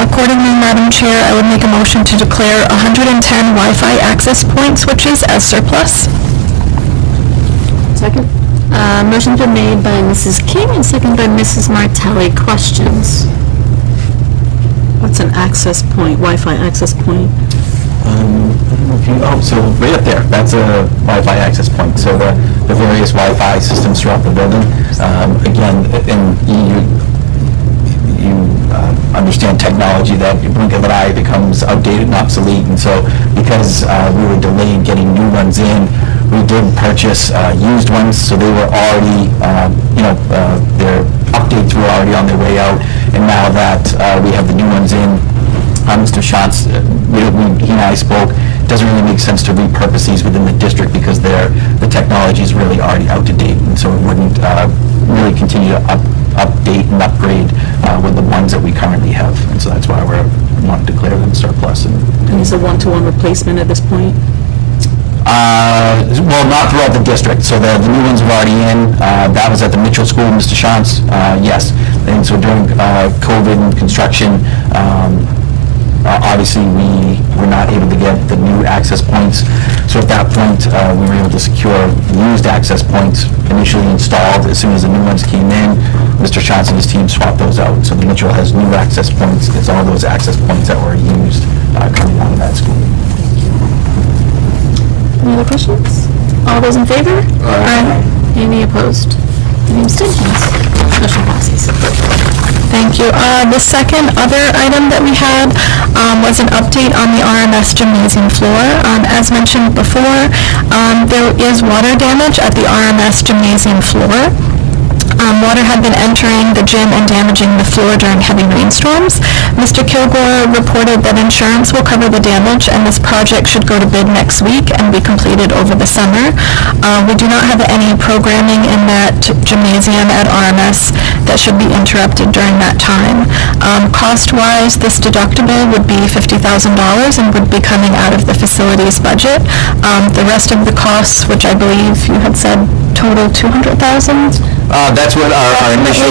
Accordingly, Madam Chair, I would make a motion to declare 110 Wi-Fi access point switches as surplus. Second. Motion's been made by Mrs. King and seconded by Mrs. Martelli. Questions? What's an access point, Wi-Fi access point? I don't know if you, so right up there, that's a Wi-Fi access point. So the various Wi-Fi systems throughout the building. Again, and you understand technology that you blink of an eye becomes outdated and obsolete. And so because we were delayed getting new ones in, we did purchase used ones, so they were already, their updates were already on their way out. And now that we have the new ones in, Mr. Schatz, he and I spoke, it doesn't really make sense to repurpose these within the district because the technology is really already out to date. And so it wouldn't really continue to update and upgrade with the ones that we currently have. And so that's why we want to declare them surplus. And is a one-to-one replacement at this point? Well, not throughout the district. So the new ones are already in. That was at the Mitchell School, Mr. Shantz, yes. And so during COVID and construction, obviously we were not able to get the new access points. So at that point, we were able to secure used access points initially installed. As soon as the new ones came in, Mr. Shantz and his team swapped those out. So the Mitchell has new access points. It's all those access points that were used coming out of that school. Any other questions? All those in favor? Aye. Any opposed? Any abstentions? Motion passes. Thank you. The second other item that we had was an update on the RMS gymnasium floor. As mentioned before, there is water damage at the RMS gymnasium floor. Water had been entering the gym and damaging the floor during heavy rainstorms. Mr. Kilgore reported that insurance will cover the damage, and this project should go to bid next week and be completed over the summer. We do not have any programming in that gymnasium at RMS that should be interrupted during that time. Cost-wise, this deductible would be $50,000 and would be coming out of the facilities budget. The rest of the costs, which I believe you had said total $200,000? That's what our initial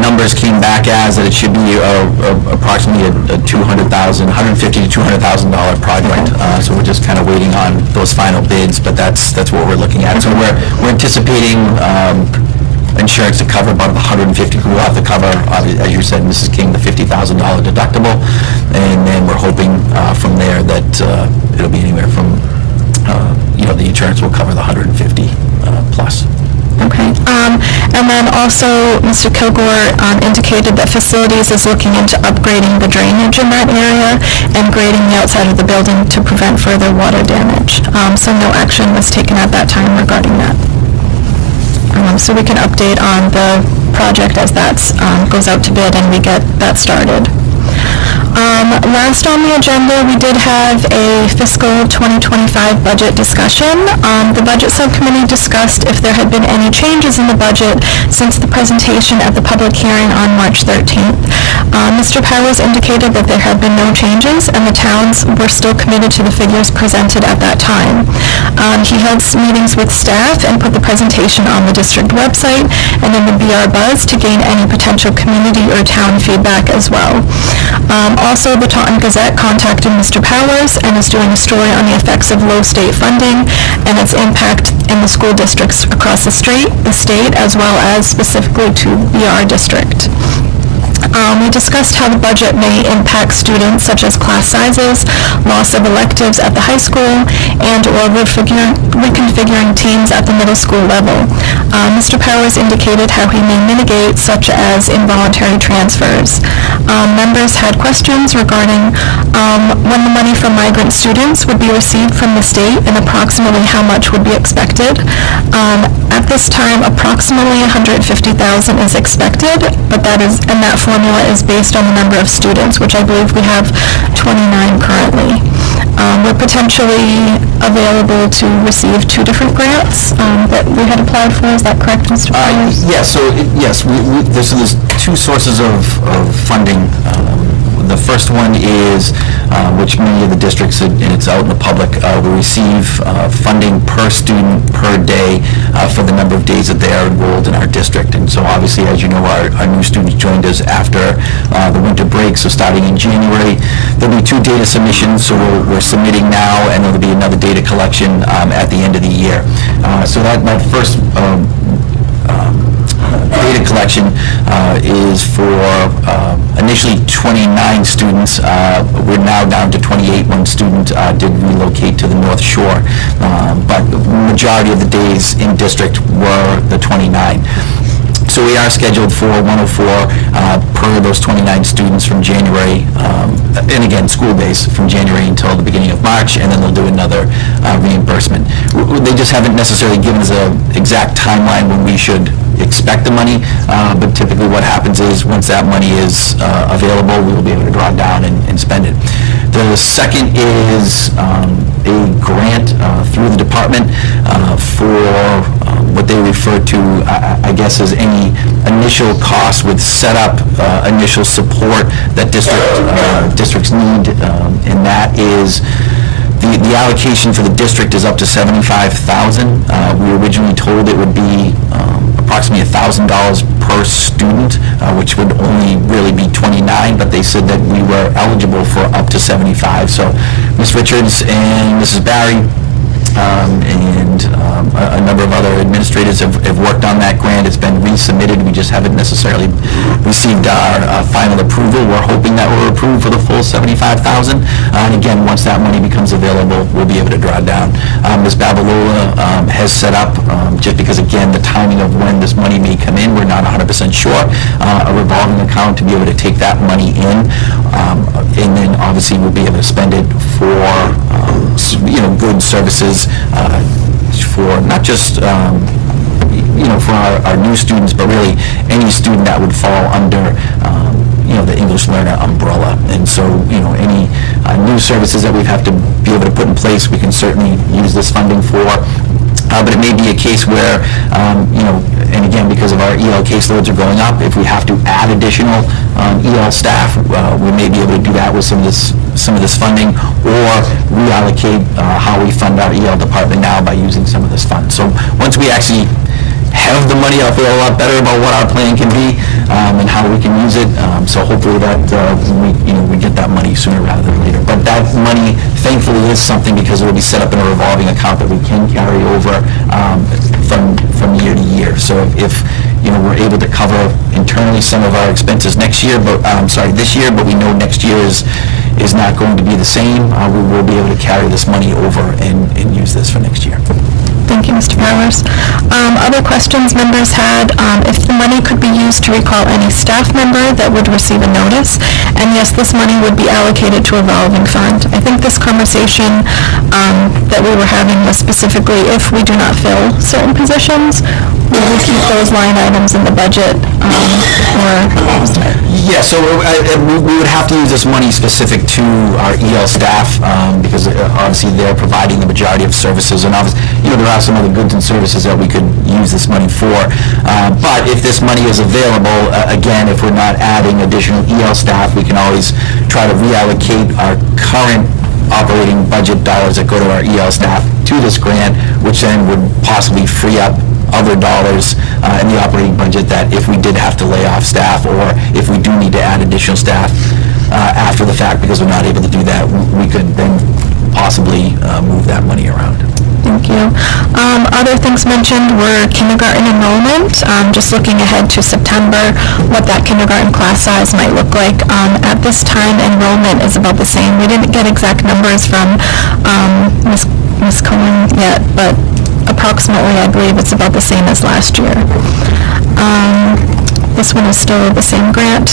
numbers came back as, that it should be approximately a $250,000 to $200,000 project. So we're just kind of waiting on those final bids, but that's what we're looking at. So we're anticipating insurance to cover about $150,000. We'll have to cover, as you said, Mrs. King, the $50,000 deductible, and then we're hoping from there that it'll be anywhere from, the insurance will cover the $150,000 plus. Okay. And then also, Mr. Kilgore indicated that facilities is looking into upgrading the drainage in that area and grading the outside of the building to prevent further water damage. So no action was taken at that time regarding that. So we can update on the project as that goes out to bid and we get that started. Last on the agenda, we did have a fiscal 2025 budget discussion. The Budget Subcommittee discussed if there had been any changes in the budget since the presentation at the public hearing on March 13th. Mr. Powers indicated that there had been no changes and the towns were still committed to the figures presented at that time. He held meetings with staff and put the presentation on the district website and in the BR Buzz to gain any potential community or town feedback as well. Also, the Taunton Gazette contacted Mr. Powers and is doing a story on the effects of low state funding and its impact in the school districts across the state, as well as specifically to BR district. We discussed how the budget may impact students such as class sizes, loss of electives at the high school, and/or reconfiguring teams at the middle school level. Mr. Powers indicated how he may mitigate such as involuntary transfers. Members had questions regarding when the money from migrant students would be received from the state and approximately how much would be expected. At this time, approximately $150,000 is expected, but that formula is based on the number of students, which I believe we have 29 currently. We're potentially available to receive 2 different grants that we had applied for. Is that correct, Mr. Powers? Yes, there's 2 sources of funding. The first one is, which many of the districts, and it's out in the public, will receive funding per student per day for the number of days that they are enrolled in our district. And so obviously, as you know, our new students joined us after the winter break, so starting in January, there'll be 2 data submissions, so we're submitting now, and there'll be another data collection at the end of the year. So that first data collection is for initially 29 students. We're now down to 28. One student did relocate to the North Shore, but the majority of the days in district were the 29. So we are scheduled for 104 per those 29 students from January, and again, school days from January until the beginning of March, and then they'll do another reimbursement. They just haven't necessarily given us an exact timeline when we should expect the money, but typically what happens is once that money is available, we will be able to draw down and spend it. The second is a grant through the department for what they refer to, I guess, as any initial costs with setup, initial support that districts need, and that is the allocation for the district is up to $75,000. We originally told it would be approximately $1,000 per student, which would only really be 29, but they said that we were eligible for up to 75. So Ms. Richards and Mrs. Barry and a number of other administrators have worked on that grant. It's been resubmitted. We just haven't necessarily received our final approval. We're hoping that we're approved for the full $75,000. And again, once that money becomes available, we'll be able to draw down. Ms. Babalola has set up, just because again, the timing of when this money may come in, we're not 100% sure, a revolving account to be able to take that money in. And then obviously we'll be able to spend it for good services for not just for our new students, but really any student that would fall under, the English learner umbrella. And so, any new services that we have to be able to put in place, we can certainly use this funding for. But it may be a case where, and again, because of our EL caseloads are going up, if we have to add additional EL staff, we may be able to do that with some of this funding, or reallocate how we fund our EL department now by using some of this fund. So once we actually have the money, I'll feel a lot better about what our plan can be and how we can use it. So hopefully that we get that money sooner rather than later. But that money, thankfully, is something because it will be set up in a revolving account that we can carry over from year to year. So if we're able to cover internally some of our expenses this year, but we know next year is not going to be the same, we will be able to carry this money over and use this for next year. Thank you, Mr. Powers. Other questions members had, if the money could be used to recall any staff member that would receive a notice, and yes, this money would be allocated to a revolving fund. I think this conversation that we were having was specifically if we do not fill certain positions, will we keep those line items in the budget, Yeah, so we would have to use this money specific to our EL staff, because obviously they're providing the majority of services, and obviously, there are some other goods and services that we could use this money for. But if this money is available, again, if we're not adding additional EL staff, we can always try to reallocate our current operating budget dollars that go to our EL staff to this grant, which then would possibly free up other dollars in the operating budget that if we did have to lay off staff, or if we do need to add additional staff after the fact because we're not able to do that, we could then possibly move that money around. Thank you. Other things mentioned were kindergarten enrollment, just looking ahead to September, what that kindergarten class size might look like. At this time, enrollment is about the same. We didn't get exact numbers from Ms. Cohen yet, but approximately, I believe it's about the same as last year. This one is still the same grant.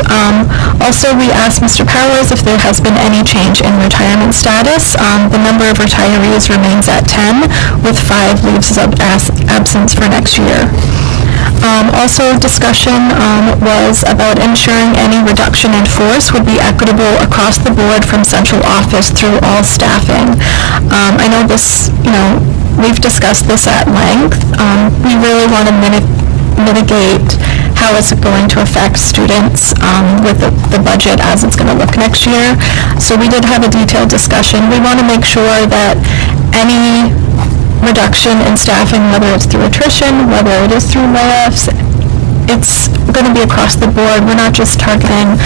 Also, we asked Mr. Powers if there has been any change in retirement status. The number of retirees remains at 10, with 5 leaves of absence for next year. Also, discussion was about ensuring any reduction in force would be equitable across the board from central office through all staffing. I know this, we've discussed this at length. We really want to mitigate how it's going to affect students with the budget as it's going to look next year. So we did have a detailed discussion. We want to make sure that any reduction in staffing, whether it's through attrition, whether it is through layoffs, it's going to be across the board. We're not just targeting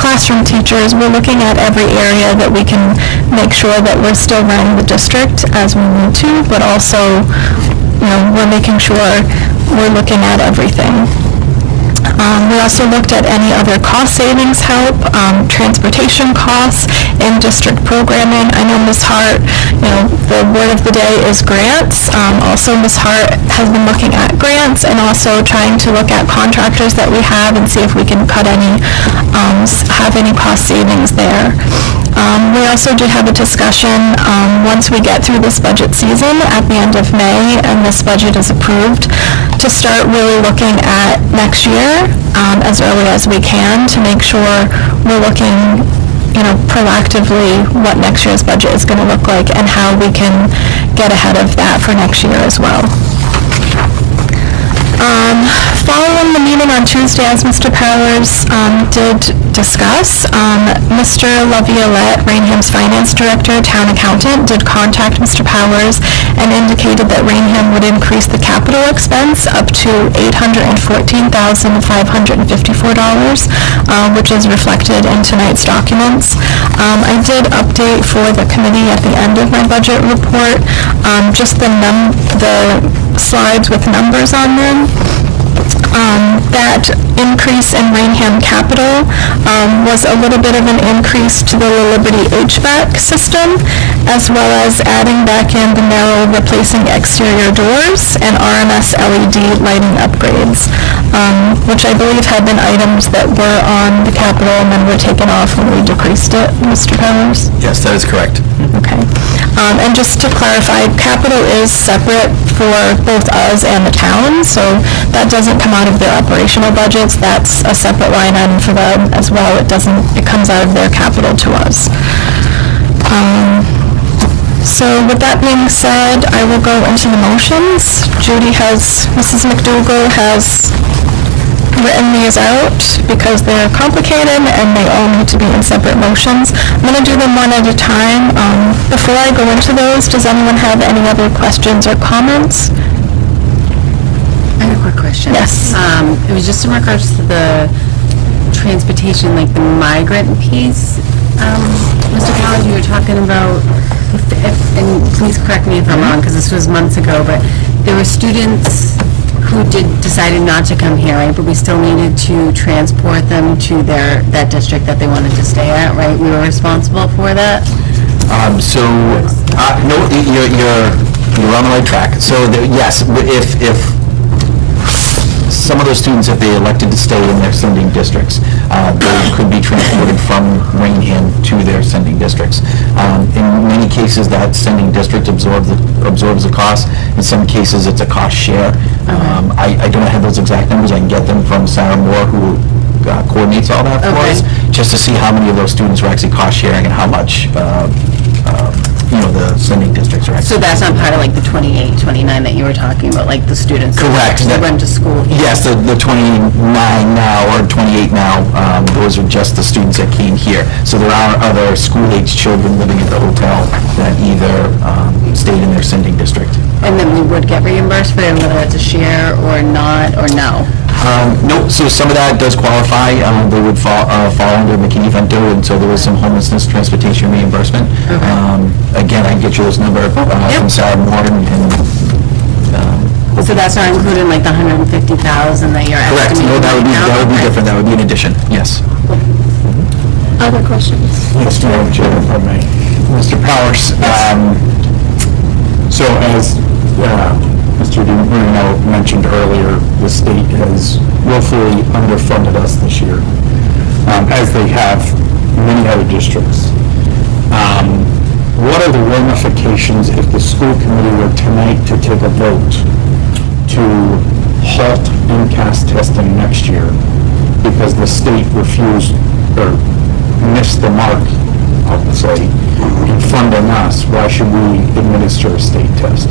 classroom teachers. We're looking at every area that we can make sure that we're still running the district as we need to, but also, we're making sure we're looking at everything. We also looked at any other cost savings help, transportation costs, and district programming. I know Ms. Hart, the word of the day is grants. Also, Ms. Hart has been looking at grants and also trying to look at contractors that we have and see if we can cut any, have any cost savings there. We also did have a discussion once we get through this budget season at the end of May and this budget is approved, to start really looking at next year as early as we can to make sure we're looking proactively what next year's budget is going to look like and how we can get ahead of that for next year as well. Following the meeting on Tuesday, as Mr. Powers did discuss, Mr. LaViolette, Rainham's finance director, town accountant, did contact Mr. Powers and indicated that Rainham would increase the capital expense up to $814,554, which is reflected in tonight's documents. I did update for the committee at the end of my budget report, just the slides with numbers on them. That increase in Rainham capital was a little bit of an increase to the Liberty HVAC system, as well as adding back in the Merrill replacing exterior doors and RMS LED lighting upgrades, which I believe had been items that were on the capital and then were taken off when we decreased it, Mr. Powers? Yes, that is correct. Okay. And just to clarify, capital is separate for both us and the town, so that doesn't come out of their operational budgets. That's a separate line item for them as well. It comes out of their capital to us. So with that being said, I will go into the motions. Mrs. McDougall has written these out because they're complicated and they all need to be in separate motions. I'm going to do them one at a time. Before I go into those, does anyone have any other questions or comments? I have a quick question. Yes. It was just in regards to the transportation, like the migrant piece. Mr. Collins, you were talking about, and please correct me if I'm wrong, because this was months ago, but there were students who decided not to come here, right? But we still needed to transport them to that district that they wanted to stay at, right? We were responsible for that? No, you're on the right track. So, yes, if some of those students, if they elected to stay in their sending districts, they could be transported from Rainham to their sending districts. In many cases, that sending district absorbs the cost. In some cases, it's a cost share. I don't have those exact numbers. I can get them from Sarah Moore, who coordinates all that for us, just to see how many of those students are actually cost sharing and how much the sending districts are actually. So that's not part of like the 28, 29 that you were talking about, like the students that Correct. actually went to school here? Yes, the 29 now, or 28 now, those are just the students that came here. So there are other school-age children living at the hotel that either stayed in their sending district. And then we would get reimbursed for them, whether it's a share or not, or no? No, so some of that does qualify. They would fall under McKinney-Vento, and so there was some homelessness transportation reimbursement. Again, I can get you those numbers from Sarah Moore So that's not including like the 150,000 that you're correct. estimating? No, that would be right now? different. That would be an addition. Yes. Other questions? Yes, Madam Chair, if I may. Mr. Powers, so as Mr. DiMarino mentioned earlier, the state has willfully underfunded us this year, as they have many other districts. What are the ramifications if the school committee were tonight to take a vote to halt MCAS testing next year because the state refused or missed the mark, I would say, in funding us? Why should we administer a state test?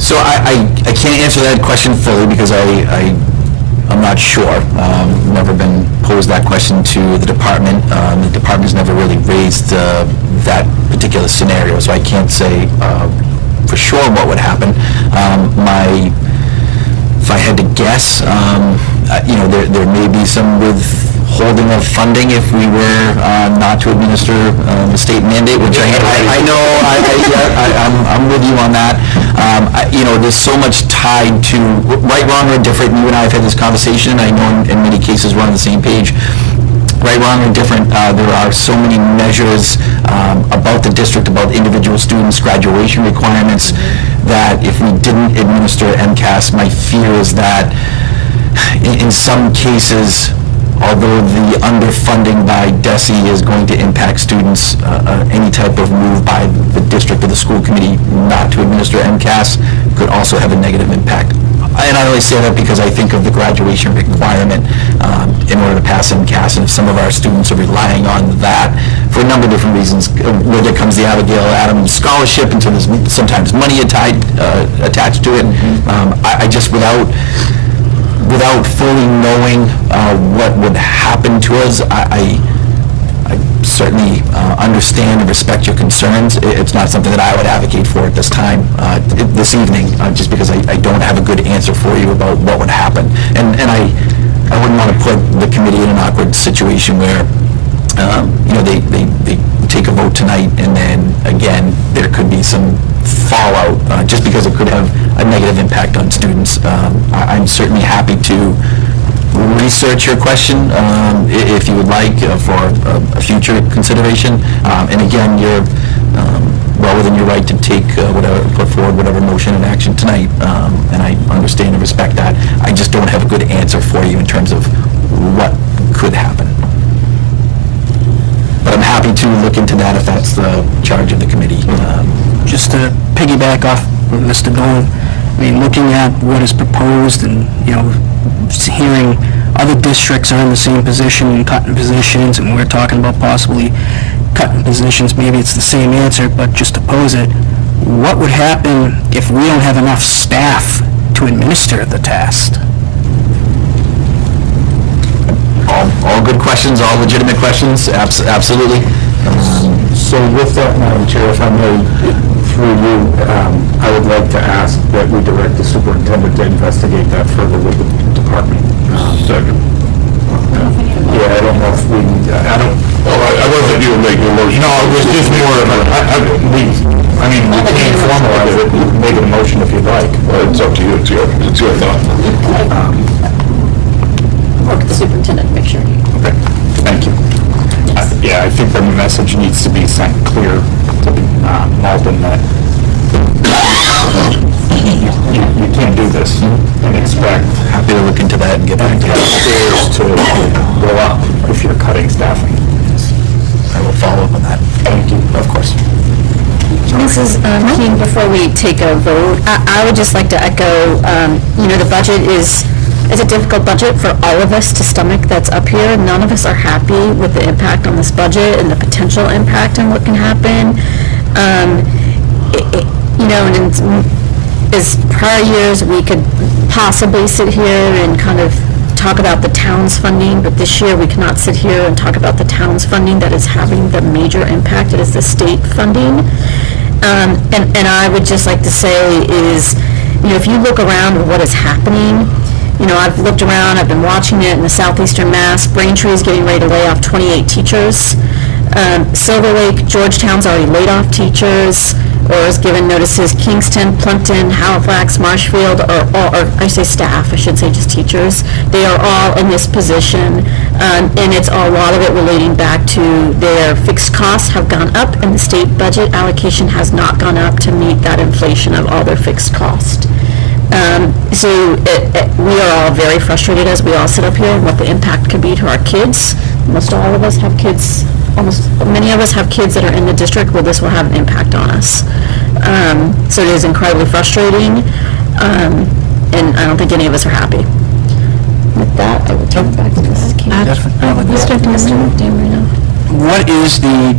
So I can't answer that question fully because I'm not sure. Never been posed that question to the department. The department's never really raised that particular scenario, so I can't say for sure what would happen. If I had to guess, there may be some withholding of funding if we were not to administer the state mandate, which I know, I'm with you on that. There's so much tied to right, wrong, or different. You and I have had this conversation. I know in many cases we're on the same page. Right, wrong, or different, there are so many measures about the district, about individual students' graduation requirements, that if we didn't administer MCAS, my fear is that in some cases, although the underfunding by DESE is going to impact students, any type of move by the district or the school committee not to administer MCAS could also have a negative impact. And I only say that because I think of the graduation requirement in order to pass MCAS, and if some of our students are relying on that for a number of different reasons, whether it comes the Abigail Adams Scholarship, and so there's sometimes money attached to it. I just, without fully knowing what would happen to us, I certainly understand and respect your concerns. It's not something that I would advocate for at this time, this evening, just because I don't have a good answer for you about what would happen. And I wouldn't want to put the committee in an awkward situation where, they take a vote tonight and then, again, there could be some fallout, just because it could have a negative impact on students. I'm certainly happy to research your question, if you would like, for a future consideration. And again, you're well within your right to take put forward whatever motion and action tonight, and I understand and respect that. I just don't have a good answer for you in terms of what could happen. But I'm happy to look into that if that's the charge of the committee. Just to piggyback off with Mr. Dolan. I mean, looking at what is proposed and, you know, hearing other districts are in the same position and cutting positions, and we're talking about possibly cutting positions, maybe it's the same answer, but just oppose it. What would happen if we don't have enough staff to administer the task? All good questions, all legitimate questions, absolutely. So with that, Madam Chair, if I may, through you, I would like to ask that we direct the superintendent to investigate that further with the department. Second. Yeah, I don't know if we, I don't, I wasn't even making a motion. no, it was just more of a, we can't formalize it, you can make a motion if you'd like. Well, it's up to you, it's your thought. Work with the superintendent, make sure. Okay, thank you. Yeah, I think the message needs to be sent clear to Malden that you can't do this and expect Happy to look into that and get back to you. stairs to go up if you're cutting staffing. I will follow up on that. Thank you. Of course. Mrs. King, before we take a vote, I would just like to echo, the budget is a difficult budget for all of us to stomach that's up here. None of us are happy with the impact on this budget and the potential impact on what can happen. And as prior years, we could possibly sit here and kind of talk about the town's funding, but this year we cannot sit here and talk about the town's funding that is having the major impact. It is the state funding. And I would just like to say is, if you look around at what is happening, I've looked around, I've been watching it in the southeastern Mass. Braintree is getting ready to lay off 28 teachers. Silver Lake, Georgetown's already laid off teachers, or has given notices. Kingston, Plimpton, Halifax, Marshfield, or I say staff, I should say just teachers. They are all in this position, and it's a lot of it relating back to their fixed costs have gone up, and the state budget allocation has not gone up to meet that inflation of all their fixed cost. So we are all very frustrated as we all sit up here and what the impact could be to our kids. Almost all of us have kids, many of us have kids that are in the district where this will have an impact on us. So it is incredibly frustrating, and I don't think any of us are happy. With that, I will turn it back to Mrs. King. Mr. DiMarino. What is the,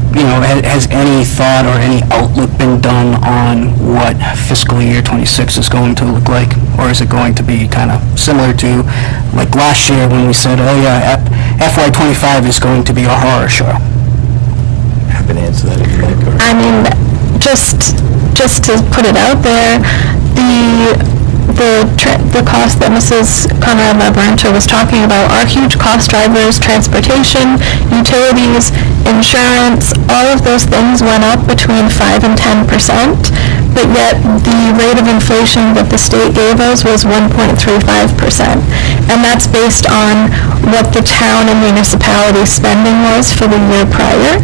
has any thought or any outlook been done on what fiscal year 26 is going to look like? Or is it going to be kind of similar to like last year when we said, oh yeah, FY 25 is going to be a horror show? Happy to answer that if you'd like. I mean, just to put it out there, the cost that Mrs. Conrad Labyrinto was talking about are huge cost drivers. Transportation, utilities, insurance, all of those things went up between 5 and 10%, but yet the rate of inflation that the state gave us was 1.35%. And that's based on what the town and municipality spending was for the year prior.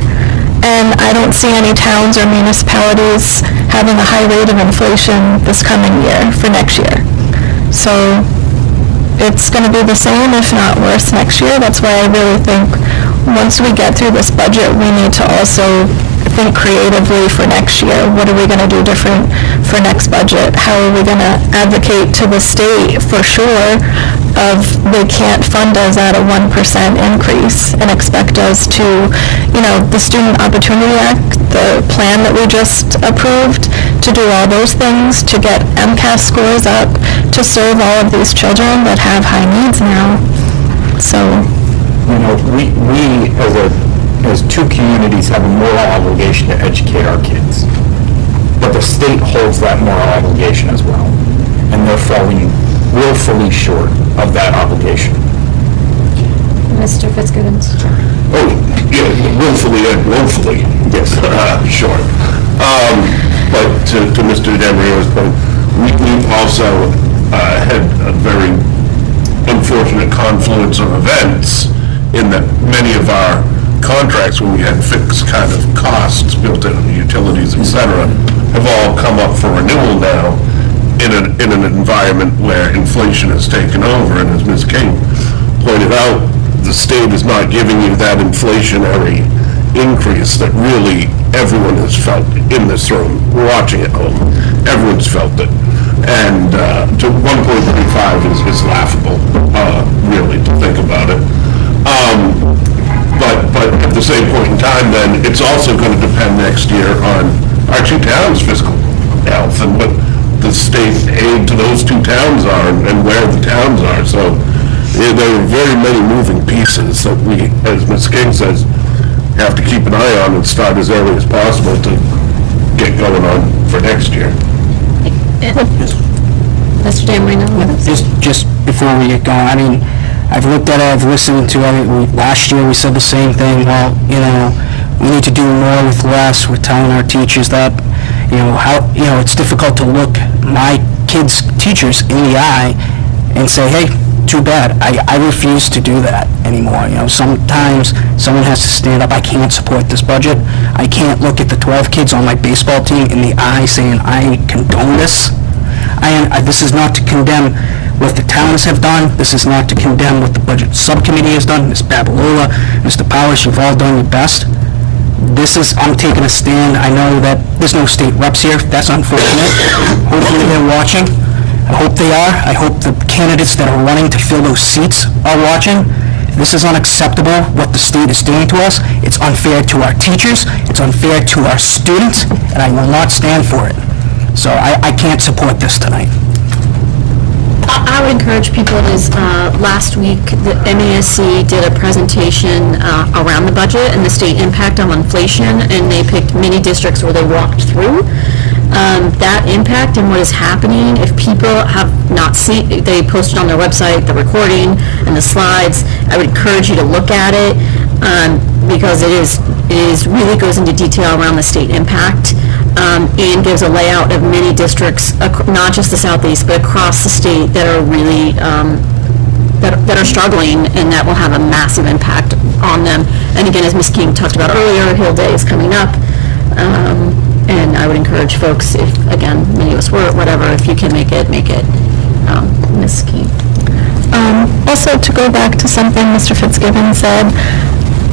And I don't see any towns or municipalities having a high rate of inflation this coming year for next year. So it's going to be the same, if not worse, next year. That's why I really think once we get through this budget, we need to also think creatively for next year. What are we going to do different for next budget? How are we going to advocate to the state for sure of they can't fund us at a 1% increase and expect us to, the Student Opportunity Act, the plan that we just approved, to do all those things, to get MCAS scores up, to serve all of these children that have high needs now. So, We as two communities have a moral obligation to educate our kids. But the state holds that moral obligation as well. And they're falling willfully short of that obligation. Mr. Fitzgibbons. Oh, yeah, willfully and woefully. Yes. Sure. But to Mr. DiMarino's point, we also had a very unfortunate confluence of events in that many of our contracts, when we had fixed kind of costs built into the utilities, et cetera, have all come up for renewal now in an environment where inflation has taken over. And as Ms. King pointed out, the state is not giving you that inflationary increase that really everyone has felt in this room, watching at home. Everyone's felt it. And to 1.35 is laughable, really, to think about it. But at the same point in time, then, it's also going to depend next year on our two towns' fiscal health and what the state aid to those two towns are and where the towns are. So there are very many moving pieces that we, as Ms. King says, have to keep an eye on and start as early as possible to get going on for next year. Mr. Dan Marino? Just before we get going, I mean, I've looked at it, I've listened to it. Last year, we said the same thing. Well, you know, we need to do more with less. We're telling our teachers that, it's difficult to look my kids' teachers in the eye and say, hey, too bad. I refuse to do that anymore. Sometimes someone has to stand up. I can't support this budget. I can't look at the 12 kids on my baseball team in the eye saying, I condone this. This is not to condemn what the towns have done. This is not to condemn what the budget subcommittee has done. Ms. Babalola, Mr. Powers, you've all done your best. I'm taking a stand. I know that there's no state reps here. That's unfortunate. Hopefully they're watching. I hope they are. I hope the candidates that are running to fill those seats are watching. This is unacceptable, what the state is doing to us. It's unfair to our teachers. It's unfair to our students, and I will not stand for it. So I can't support this tonight. I would encourage people, last week, the MASC did a presentation around the budget and the state impact on inflation, and they picked many districts where they walked through that impact and what is happening. If people have not seen, they posted on their website the recording and the slides. I would encourage you to look at it because it really goes into detail around the state impact. And gives a layout of many districts, not just the southeast, but across the state that are really, that are struggling, and that will have a massive impact on them. And again, as Ms. King talked about earlier, Hill Day is coming up, and I would encourage folks, if, again, many of us were, whatever, if you can make it, Ms. King. Also, to go back to something Mr. Fitzgibbon said,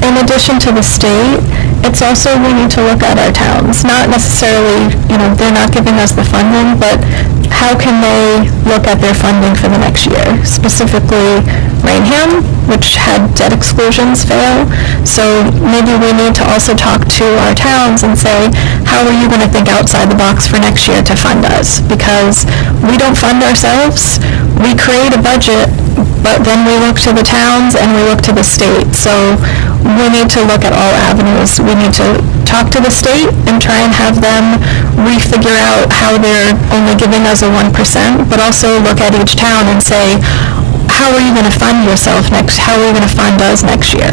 in addition to the state, it's also we need to look at our towns. Not necessarily, they're not giving us the funding, but how can they look at their funding for the next year? Specifically, Rainham, which had debt exclusions fail. So maybe we need to also talk to our towns and say, how are you going to think outside the box for next year to fund us? Because we don't fund ourselves. We create a budget, but then we look to the towns and we look to the state. So we need to look at all avenues. We need to talk to the state and try and have them refigure out how they're only giving us a 1%, but also look at each town and say, how are you going to fund yourself next? How are you going to fund us next year?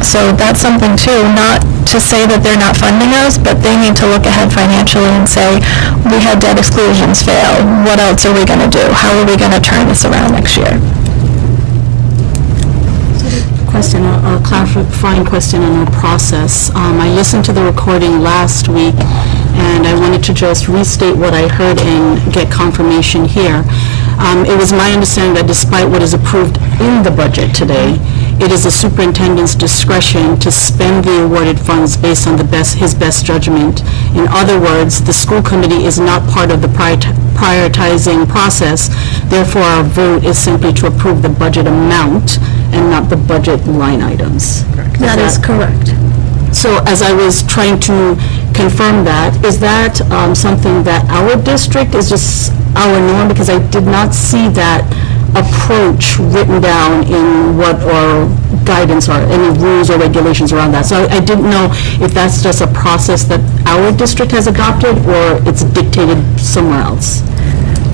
So that's something too, not to say that they're not funding us, but they need to look ahead financially and say, we had debt exclusions fail. What else are we going to do? How are we going to turn this around next year? Question, a clarifying question on our process. I listened to the recording last week, and I wanted to just restate what I heard and get confirmation here. It was my understanding that despite what is approved in the budget today, it is the superintendent's discretion to spend the awarded funds based on his best judgment. In other words, the school committee is not part of the prioritizing process. Therefore, our vote is simply to approve the budget amount and not the budget line items. That is correct. So as I was trying to confirm that, is that something that our district is just our norm? Because I did not see that approach written down in what our guidance are, any rules or regulations around that. So I didn't know if that's just a process that our district has adopted or it's dictated somewhere else.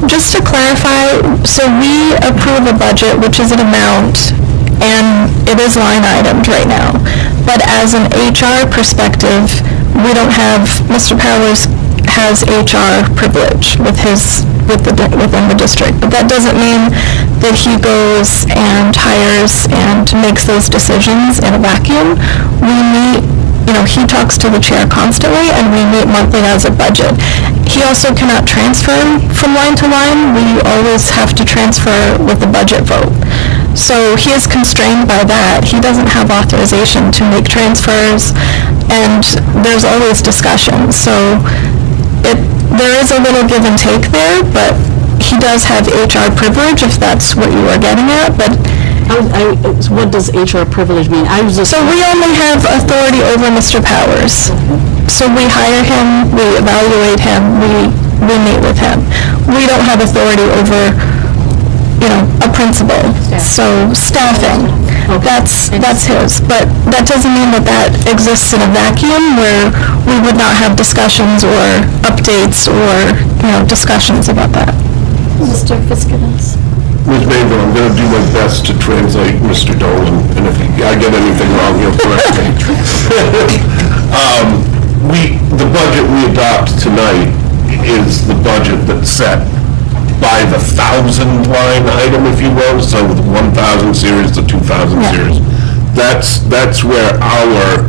Just to clarify, so we approve a budget, which is an amount, and it is line itemed right now. But as an HR perspective, we don't have, Mr. Powers has HR privilege within the district. But that doesn't mean that he goes and hires and makes those decisions in a vacuum. We meet, he talks to the chair constantly, and we meet monthly as a budget. He also cannot transfer from line to line. We always have to transfer with the budget vote. So he is constrained by that. He doesn't have authorization to make transfers, and there's always discussion. So there is a little give and take there, but he does have HR privilege, if that's what you are getting at, but What does HR privilege mean? I was just... so we only have authority over Mr. Powers. So we hire him, we evaluate him, we meet with him. We don't have authority over, a principal. So staffing, that's his. But that doesn't mean that exists in a vacuum where we would not have discussions or updates or, discussions about that. Mr. Fiskevens. Ms. Mavel, I'm going to do my best to translate Mr. Dolan, and if I get anything wrong, he'll correct me. The budget we adopt tonight is the budget that's set by the 1,000 line item, if you will, so the 1,000 series, the 2,000 series. That's where our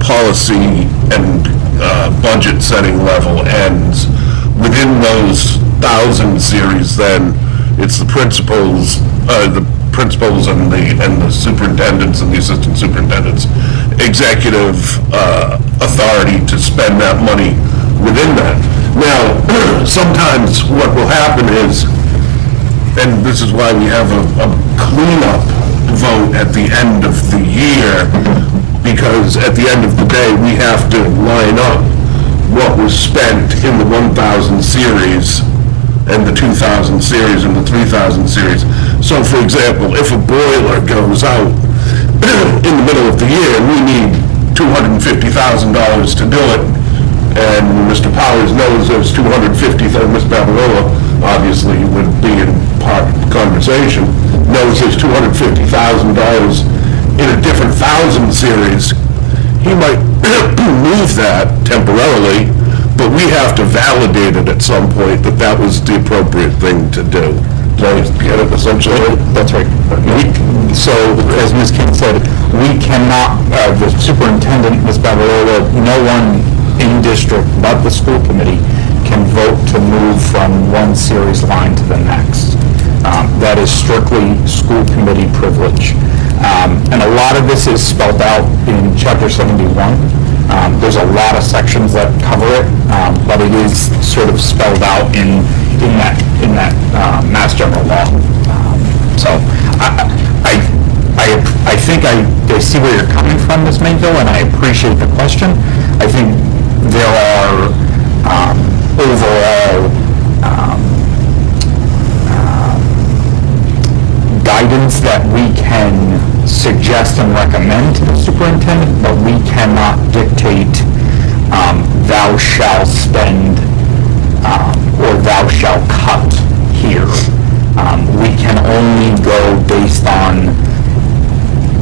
policy and budget setting level ends. Within those 1,000 series, then, it's the principals and the superintendents and the assistant superintendents, executive authority to spend that money within that. Now, sometimes what will happen is, and this is why we have a cleanup vote at the end of the year, because at the end of the day, we have to line up what was spent in the 1,000 series and the 2,000 series and the 3,000 series. So for example, if a boiler goes out in the middle of the year and we need $250,000 to do it, and Mr. Powers knows there's $250,000, Ms. Babarola obviously would be in part conversation, knows there's $250,000 in a different 1,000 series, he might move that temporarily, but we have to validate it at some point that that was the appropriate thing to do. Did I get it essentially? That's right. So, as Ms. King said, we cannot, the superintendent, Ms. Babarola, no one in district but the school committee can vote to move from one series line to the next. That is strictly school committee privilege. And a lot of this is spelled out in Chapter 71. There's a lot of sections that cover it, but it is sort of spelled out in that Mass General Law. So I think I see where you're coming from, Ms. Mayville, and I appreciate the question. I think there are overall guidance that we can suggest and recommend to the superintendent, but we cannot dictate thou shalt spend or thou shalt cut here. We can only go based on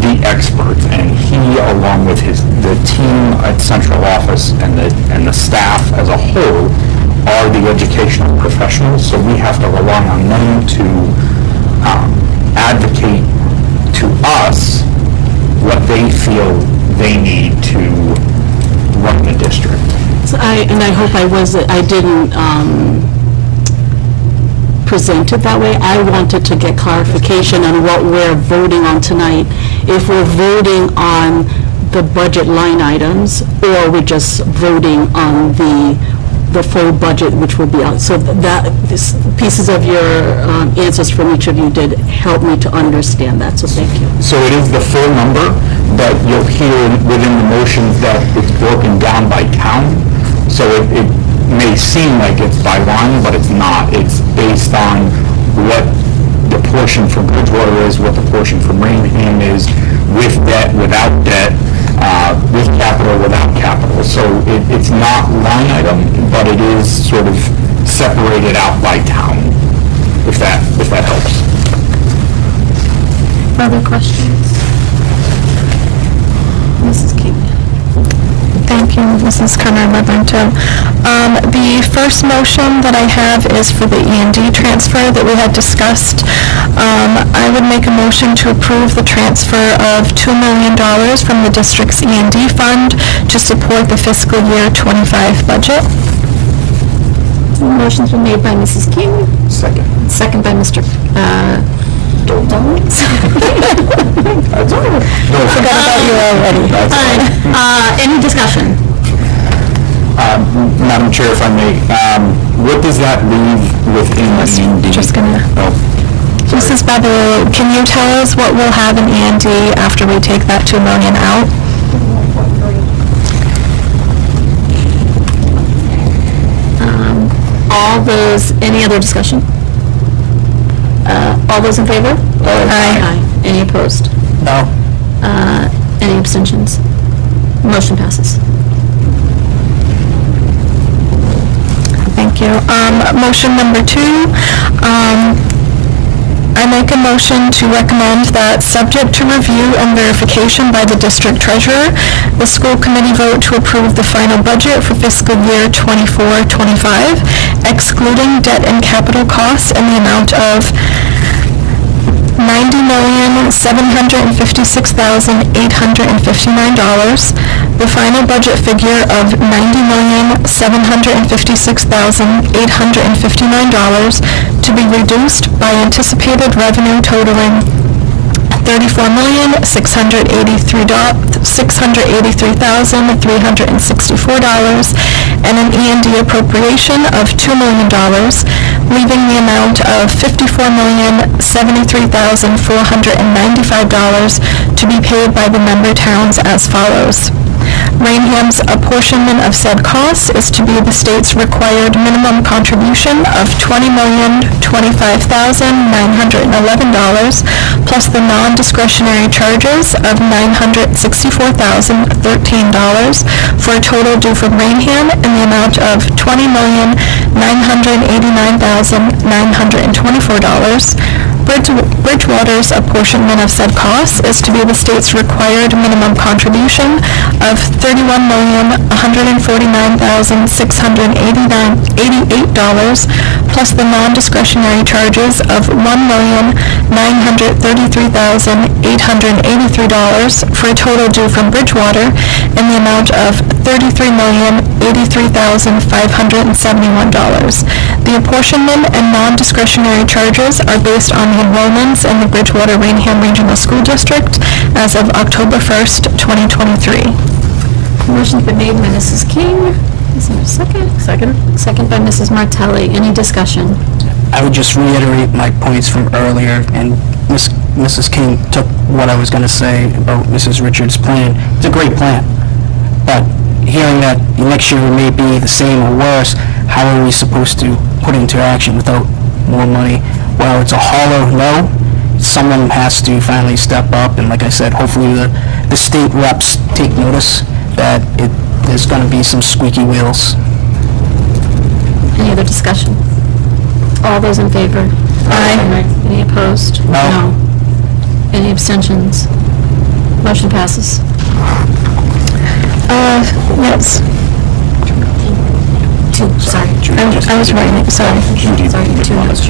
the experts, and he, along with the team at central office and the staff as a whole, are the educational professionals, so we have to rely on them to advocate to us what they feel they need to run the district. I hope I didn't present it that way. I wanted to get clarification on what we're voting on tonight. If we're voting on the budget line items, or we're just voting on the full budget, which will be out. So pieces of your answers from each of you did help me to understand that, so thank you. So it is the full number, but you'll hear within the motions that it's broken down by town. So it may seem like it's by line, but it's not. It's based on what the portion from Bridgewater is, what the portion from Rainham is, with debt, without debt, with capital, without capital. So it's not line item, but it is sort of separated out by town, if that helps. Other questions? Mrs. King. Thank you, Mrs. Kerner-Lebrento. The first motion that I have is for the E&D transfer that we had discussed. I would make a motion to approve the transfer of $2 million from the district's E&D fund to support the fiscal year 25 budget. The motion's been made by Mrs. King, Second. second by Mr. Powers. Any questions? Mrs. King? Second. Second by Mr. Powers. Any questions? Mrs. King? Second by Mr. Powers. Any questions? Mrs. King? Second by Mr. Powers. Forgot about you already. Any discussion? Madam Chair, if I may, what does that leave within E&D? Just gonna- Oh, Mrs. Bevel, can you tell us what we'll have in E&D after we take that 2 million out? All those, any other discussion? All those in favor? Aye. Any opposed? No. Any abstentions? Motion passes. Thank you. Motion number 2, I make a motion to recommend that, subject to review and verification by the district treasurer, the school committee vote to approve the final budget for fiscal year 24-25, excluding debt and capital costs in the amount of $90,756,859, the final budget figure of $90,756,859 to be reduced by anticipated revenue totaling $34,683,364 and an E&D appropriation of $2 million, leaving the amount of $54,073,495 to be paid by the member towns as follows. Rainham's apportionment of said costs is to be the state's required minimum contribution of $20,025,911 plus the non-discretionary charges of $964,013 for a total due from Rainham in the amount of $20,989,924. Bridgewater's apportionment of said costs is to be the state's required minimum contribution of $31,149,688 plus the non-discretionary charges of $1,933,883 for a total due from Bridgewater in the amount of $33,083,571. The apportionment and non-discretionary charges are based on the enrollments in the Bridgewater Rainham Regional School District as of October 1st, 2023. Motion's been made by Mrs. King. Is there a second? Second. Second by Mrs. Martelli. Any discussion? I would just reiterate my points from earlier, and Mrs. King took what I was going to say about Mrs. Richards' plan. It's a great plan, but hearing that next year it may be the same or worse, how are we supposed to put into action without more money? Well, it's a hollow no. Someone has to finally step up, and like I said, hopefully the state reps take notice that there's going to be some squeaky wheels. Any other discussion? All those in favor? Aye. Any opposed? No. Any abstentions? Motion passes. Yes. Two, sorry. I was writing it, sorry. Sorry, two noes.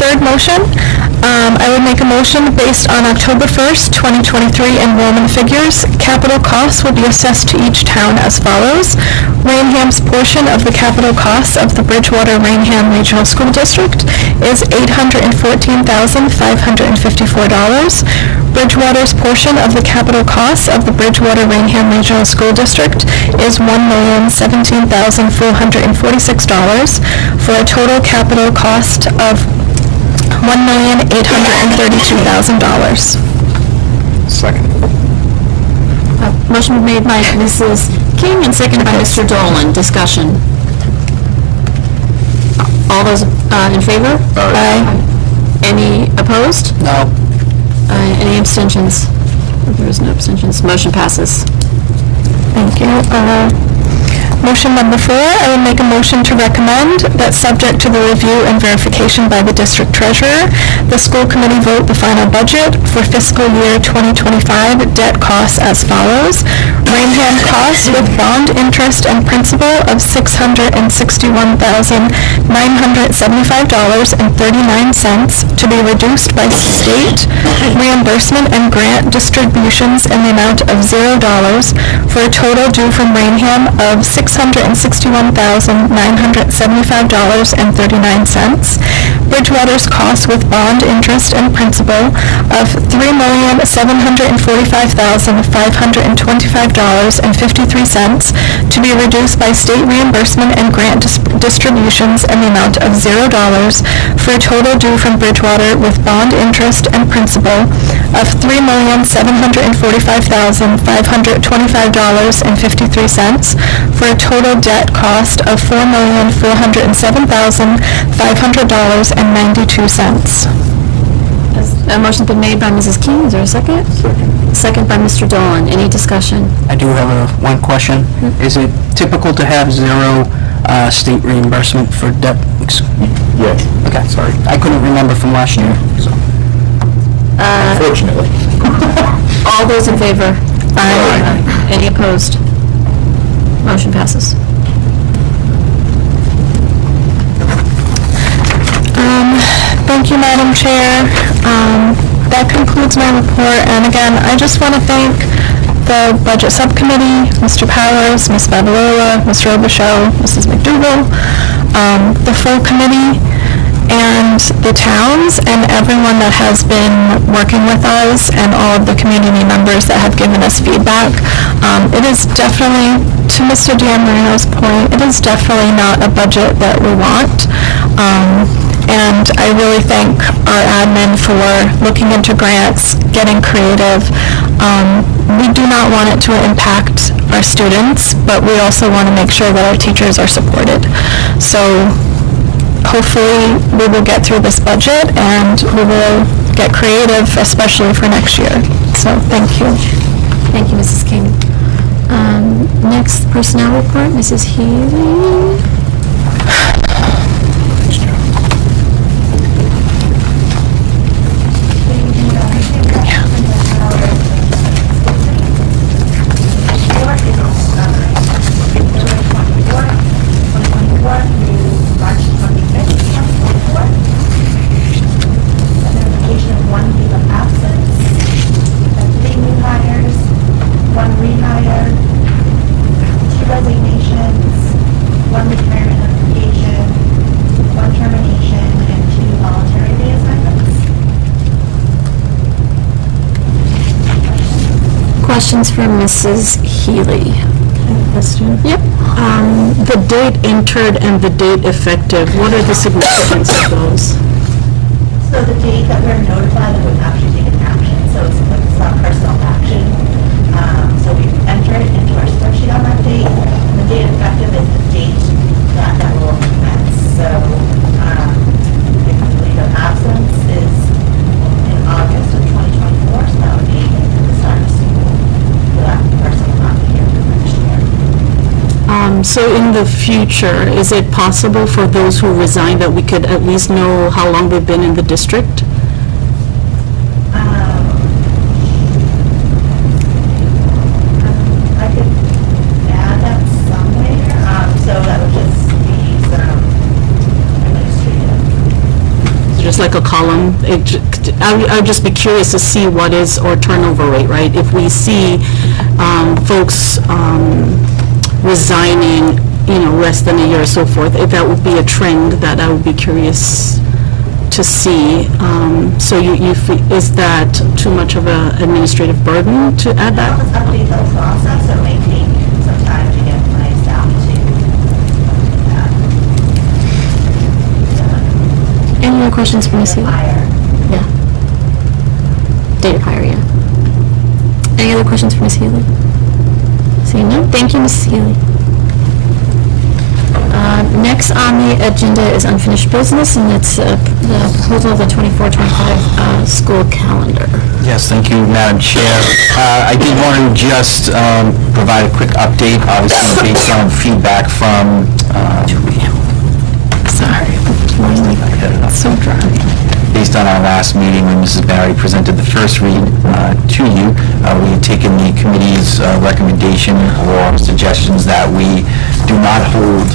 Third motion, I would make a motion based on October 1st, 2023 enrollment figures. Capital costs will be assessed to each town as follows. Rainham's portion of the capital costs of the Bridgewater Rainham Regional School District is $814,554. Bridgewater's portion of the capital costs of the Bridgewater Rainham Regional School District is $1,017,446 for a total capital cost of $1,832,000. second. Motion made by Mrs. King and seconded by Mr. Dolan. Discussion. All those in favor? Aye. Any opposed? No. Any abstentions? There is no abstentions. Motion passes. Thank you. Motion number 4, I would make a motion to recommend that, subject to the review and verification by the district treasurer, the school committee vote the final budget for fiscal year 2025 debt costs as follows. Rainham costs with bond interest and principal of $661,975.39 to be reduced by state reimbursement and grant distributions in the amount of $0 for a total due from Rainham of $661,975.39. $661,975.39. Bridgewater's cost with bond interest and principal of $3,745,525.53 to be reduced by state reimbursement and grant distributions in the amount of $0 for a total due from Bridgewater with bond interest and principal of $3,745,525.53 for a total debt cost of $4,407,500.92. A motion's been made by Mrs. King. Is there a second? Second by Mr. Dolan. Any discussion? I do have one question. Is it typical to have zero state reimbursement for debt? Yes. Okay, sorry. I couldn't remember from last year, so. Unfortunately. All those in favor? Aye. Any opposed? Motion passes. Thank you, Madam Chair. That concludes my report, and again, I just want to thank the Budget Subcommittee, Mr. Powers, Ms. Babalola, Mr. Robichaud, Mrs. McDougall, the full committee, and the towns, and everyone that has been working with us, and all of the community members that have given us feedback. It is definitely, to Mr. D'Amorino's point, it is definitely not a budget that we want. And I really thank our admin for looking into grants, getting creative. We do not want it to impact our students, but we also want to make sure that our teachers are supported. So hopefully we will get through this budget and we will get creative, especially for next year. So thank you. Thank you, Mrs. King. Next, personnel report, Mrs. Healy. Questions for Mrs. Healy? Question? Yep. The date entered and the date effective, what are the significance of those? So the date that we're notified that we've actually taken action, so it's not personal action. So we enter it into our spreadsheet on that date, and the date effective is the date that will commence. So the leave of absence is in August of 2024, so that would be the start of school for that person not here for next year. So in the future, is it possible for those who resign that we could at least know how long they've been in the district? I could add that somewhere, so that would just be some administrative. Just like a column? I'd just be curious to see what is our turnover rate, right? If we see folks resigning, less than a year or so forth, if that would be a trend that I would be curious to see. So is that too much of an administrative burden to add that? Let's update the process, so it may take some time to get my staff to Any other questions for Ms. Healy? hire. Yeah. Date of hire, yeah. Any other questions for Ms. Healy? Seeing none, thank you, Mrs. Healy. Next on the agenda is unfinished business, and it's the proposal of the 24-25 school calendar. Yes, thank you, Madam Chair. I did want to just provide a quick update, obviously based on feedback from... Sorry. So dry. Based on our last meeting when Mrs. Barry presented the first read to you, we had taken the committee's recommendation or suggestions that we do not hold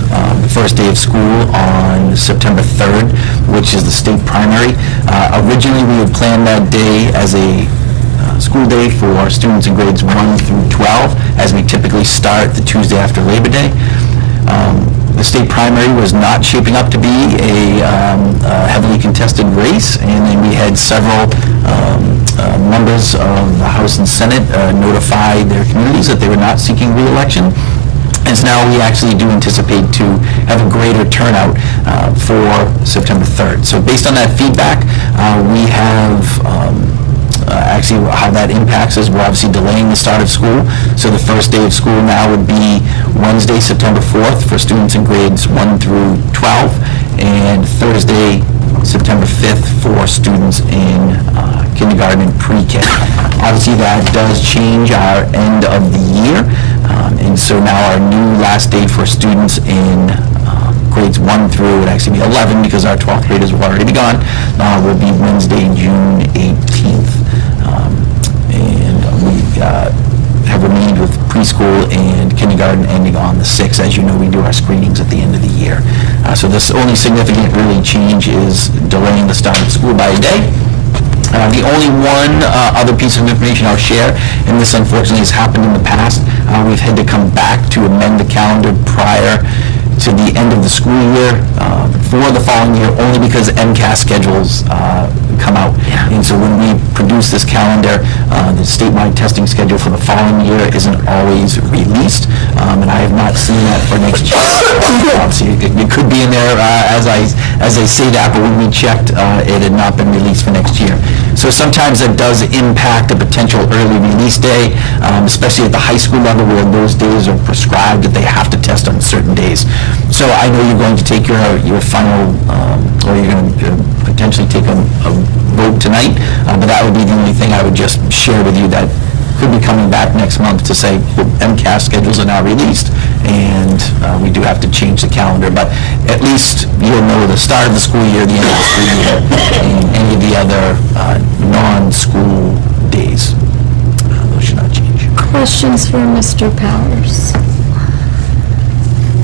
the first day of school on September 3rd, which is the state primary. Originally, we had planned that day as a school day for students in grades 1 through 12, as we typically start the Tuesday after Labor Day. The state primary was not shaping up to be a heavily contested race, and then we had several members of the House and Senate notify their communities that they were not seeking re-election. And so now we actually do anticipate to have a greater turnout for September 3rd. So based on that feedback, we have actually how that impacts is we're obviously delaying the start of school. So the first day of school now would be Wednesday, September 4th for students in grades 1 through 12, and Thursday, September 5th for students in kindergarten and pre-K. Obviously, that does change our end of the year, and so now our new last date for students in grades 1 through, would actually be 11, because our 12th graders will already be gone, will be Wednesday, June 18th. And we have remained with preschool and kindergarten ending on the 6th. As you know, we do our screenings at the end of the year. So this only significant really change is delaying the start of school by a day. The only one other piece of information I'll share, and this unfortunately has happened in the past, we've had to come back to amend the calendar prior to the end of the school year for the following year, only because MCAS schedules come out. And so when we produce this calendar, the statewide testing schedule for the following year isn't always released, and I have not seen that for next year. Obviously, it could be in there as I say that, but when we checked, it had not been released for next year. So sometimes that does impact a potential early release day, especially at the high school level where those days are prescribed that they have to test on certain days. So I know you're going to take your final, or you're going to potentially take a vote tonight, but that would be the only thing I would just share with you that could be coming back next month to say MCAS schedules are now released, and we do have to change the calendar. But at least you'll know the start of the school year, the end of the school year, and any of the other non-school days. Those should not change. Questions for Mr. Powers?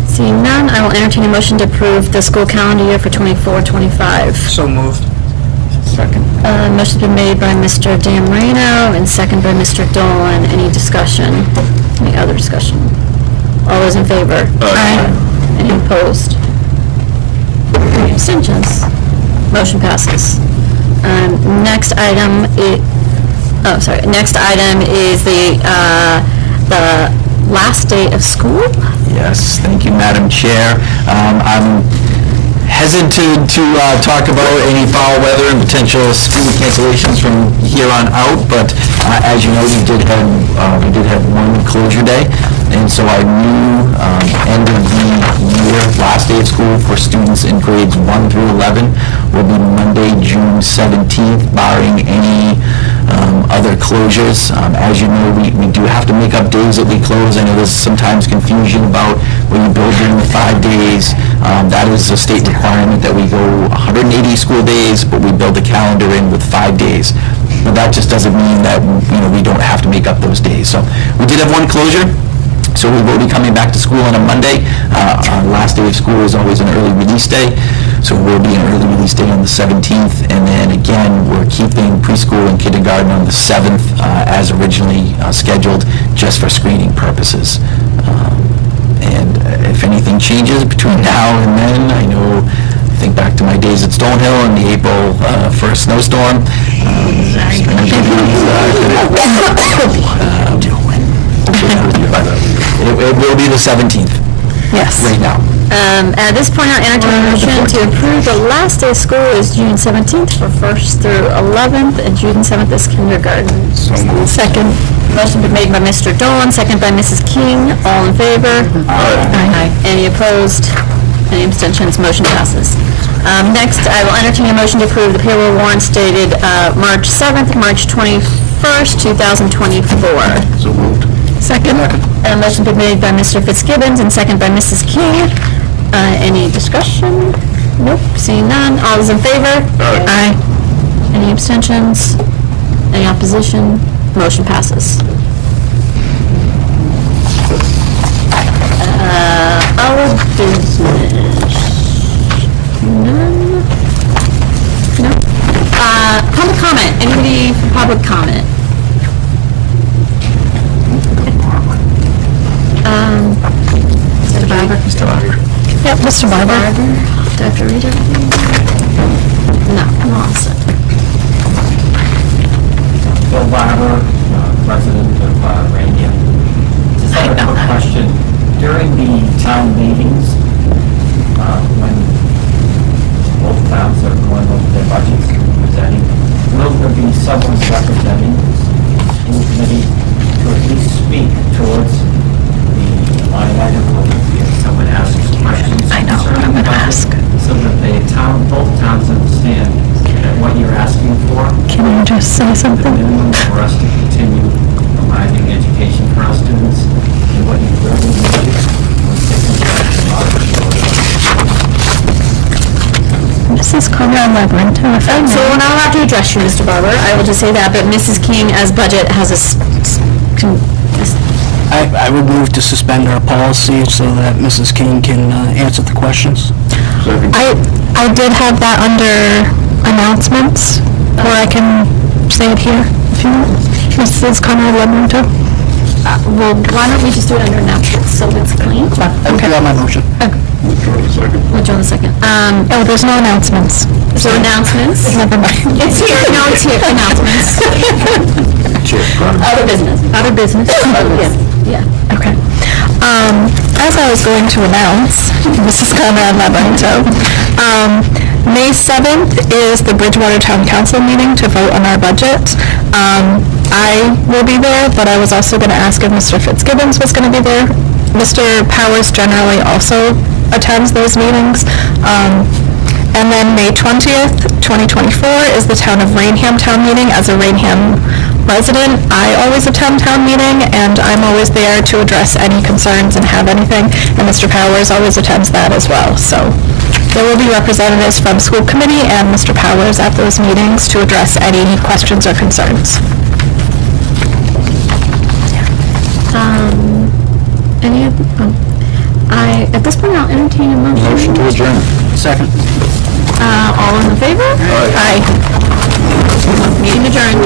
Seeing none, I will entertain a motion to approve the school calendar year for 24-25. So moved. Second. Motion's been made by Mr. Dan Marino and second by Mr. Dolan. Any discussion? Any other discussion? All those in favor? Aye. Any opposed? Any abstentions? Motion passes. Next item Next item is the last day of school. Yes, thank you, Madam Chair. I'm hesitant to talk about any foul weather and potential school cancellations from here on out, but as you know, we did have one closure day, and so our new end of the year, last day of school for students in grades 1 through 11 will be Monday, June 17th, barring any other closures. As you know, we do have to make up days that we close. I know there's sometimes confusion about when you build during the 5 days. That is a state requirement that we go 180 school days, but we build the calendar in with 5 days. But that just doesn't mean that, we don't have to make up those days. So we did have one closure. So we will be coming back to school on a Monday. Our last day of school is always an early release day. So we'll be an early release day on the 17th. And then again, we're keeping preschool and kindergarten on the 7th as originally scheduled, just for screening purposes. And if anything changes between now and then, think back to my days at Stonehill and the April 1st snowstorm. It will be the 17th. Yes. Right now. At this point, I'll entertain a motion to approve the last day of school is June 17th for 1st through 11th, and June 7th is kindergarten. Second. Motion been made by Mr. Dolan, second by Mrs. King. All in favor? Aye. Any opposed? Any abstentions? Motion passes. Next, I will entertain a motion to approve the payroll warrants dated March 7th, March 21st, 2024. So moved. Second. Motion been made by Mr. Fitzgibbons and second by Mrs. King. Any discussion? Nope, seeing none. All those in favor? Aye. Any abstentions? Any opposition? Motion passes. Our business. None? No? Public comment. Anybody for public comment? Barber. Mr. Barber. Yep, Mr. Barber. Do I have to read everything? No, I'm all set. Bill Barber, president of Rainier. Just have a quick question. During the town meetings, when both towns are going over their budgets and presenting, will there be someone representing the school committee to at least speak towards the line item? If someone asks questions concerning the budget, so that the town, both towns understand that what you're asking for Can you just say the something? minimum for us to continue providing education for our students and what you really need was taken care of. Mrs. Conrad Labyrinth. So we're not allowed to address you, Mr. Barber. I will just say that, but Mrs. King, as budget, has a I would move to suspend our policy so that Mrs. King can answer the questions. I did have that under announcements, or I can say it here if you want. Mrs. Conrad Labyrinth. well, why don't we just do it under announcements, so it's clean? I withdraw my motion. Withdraw the second. Oh, there's no announcements. So announcements? Never mind. It's here, no, it's here, announcements. Other business. Other business? Yeah. Okay. As I was going to announce, Mrs. Conrad Labyrinto, May 7th is the Bridgewater Town Council meeting to vote on our budget. I will be there, but I was also going to ask if Mr. Fitzgibbons was going to be there. Mr. Powers generally also attends those meetings. And then May 20th, 2024 is the Town of Rainham Town Meeting. As a Rainham resident, I always attend town meeting, and I'm always there to address any concerns and have anything, and Mr. Powers always attends that as well. So there will be representatives from school committee and Mr. Powers at those meetings to address any questions or concerns. Any of, at this point, I'll entertain a motion. Motion to adjourn. Second. All in favor? Aye. Meeting adjourned.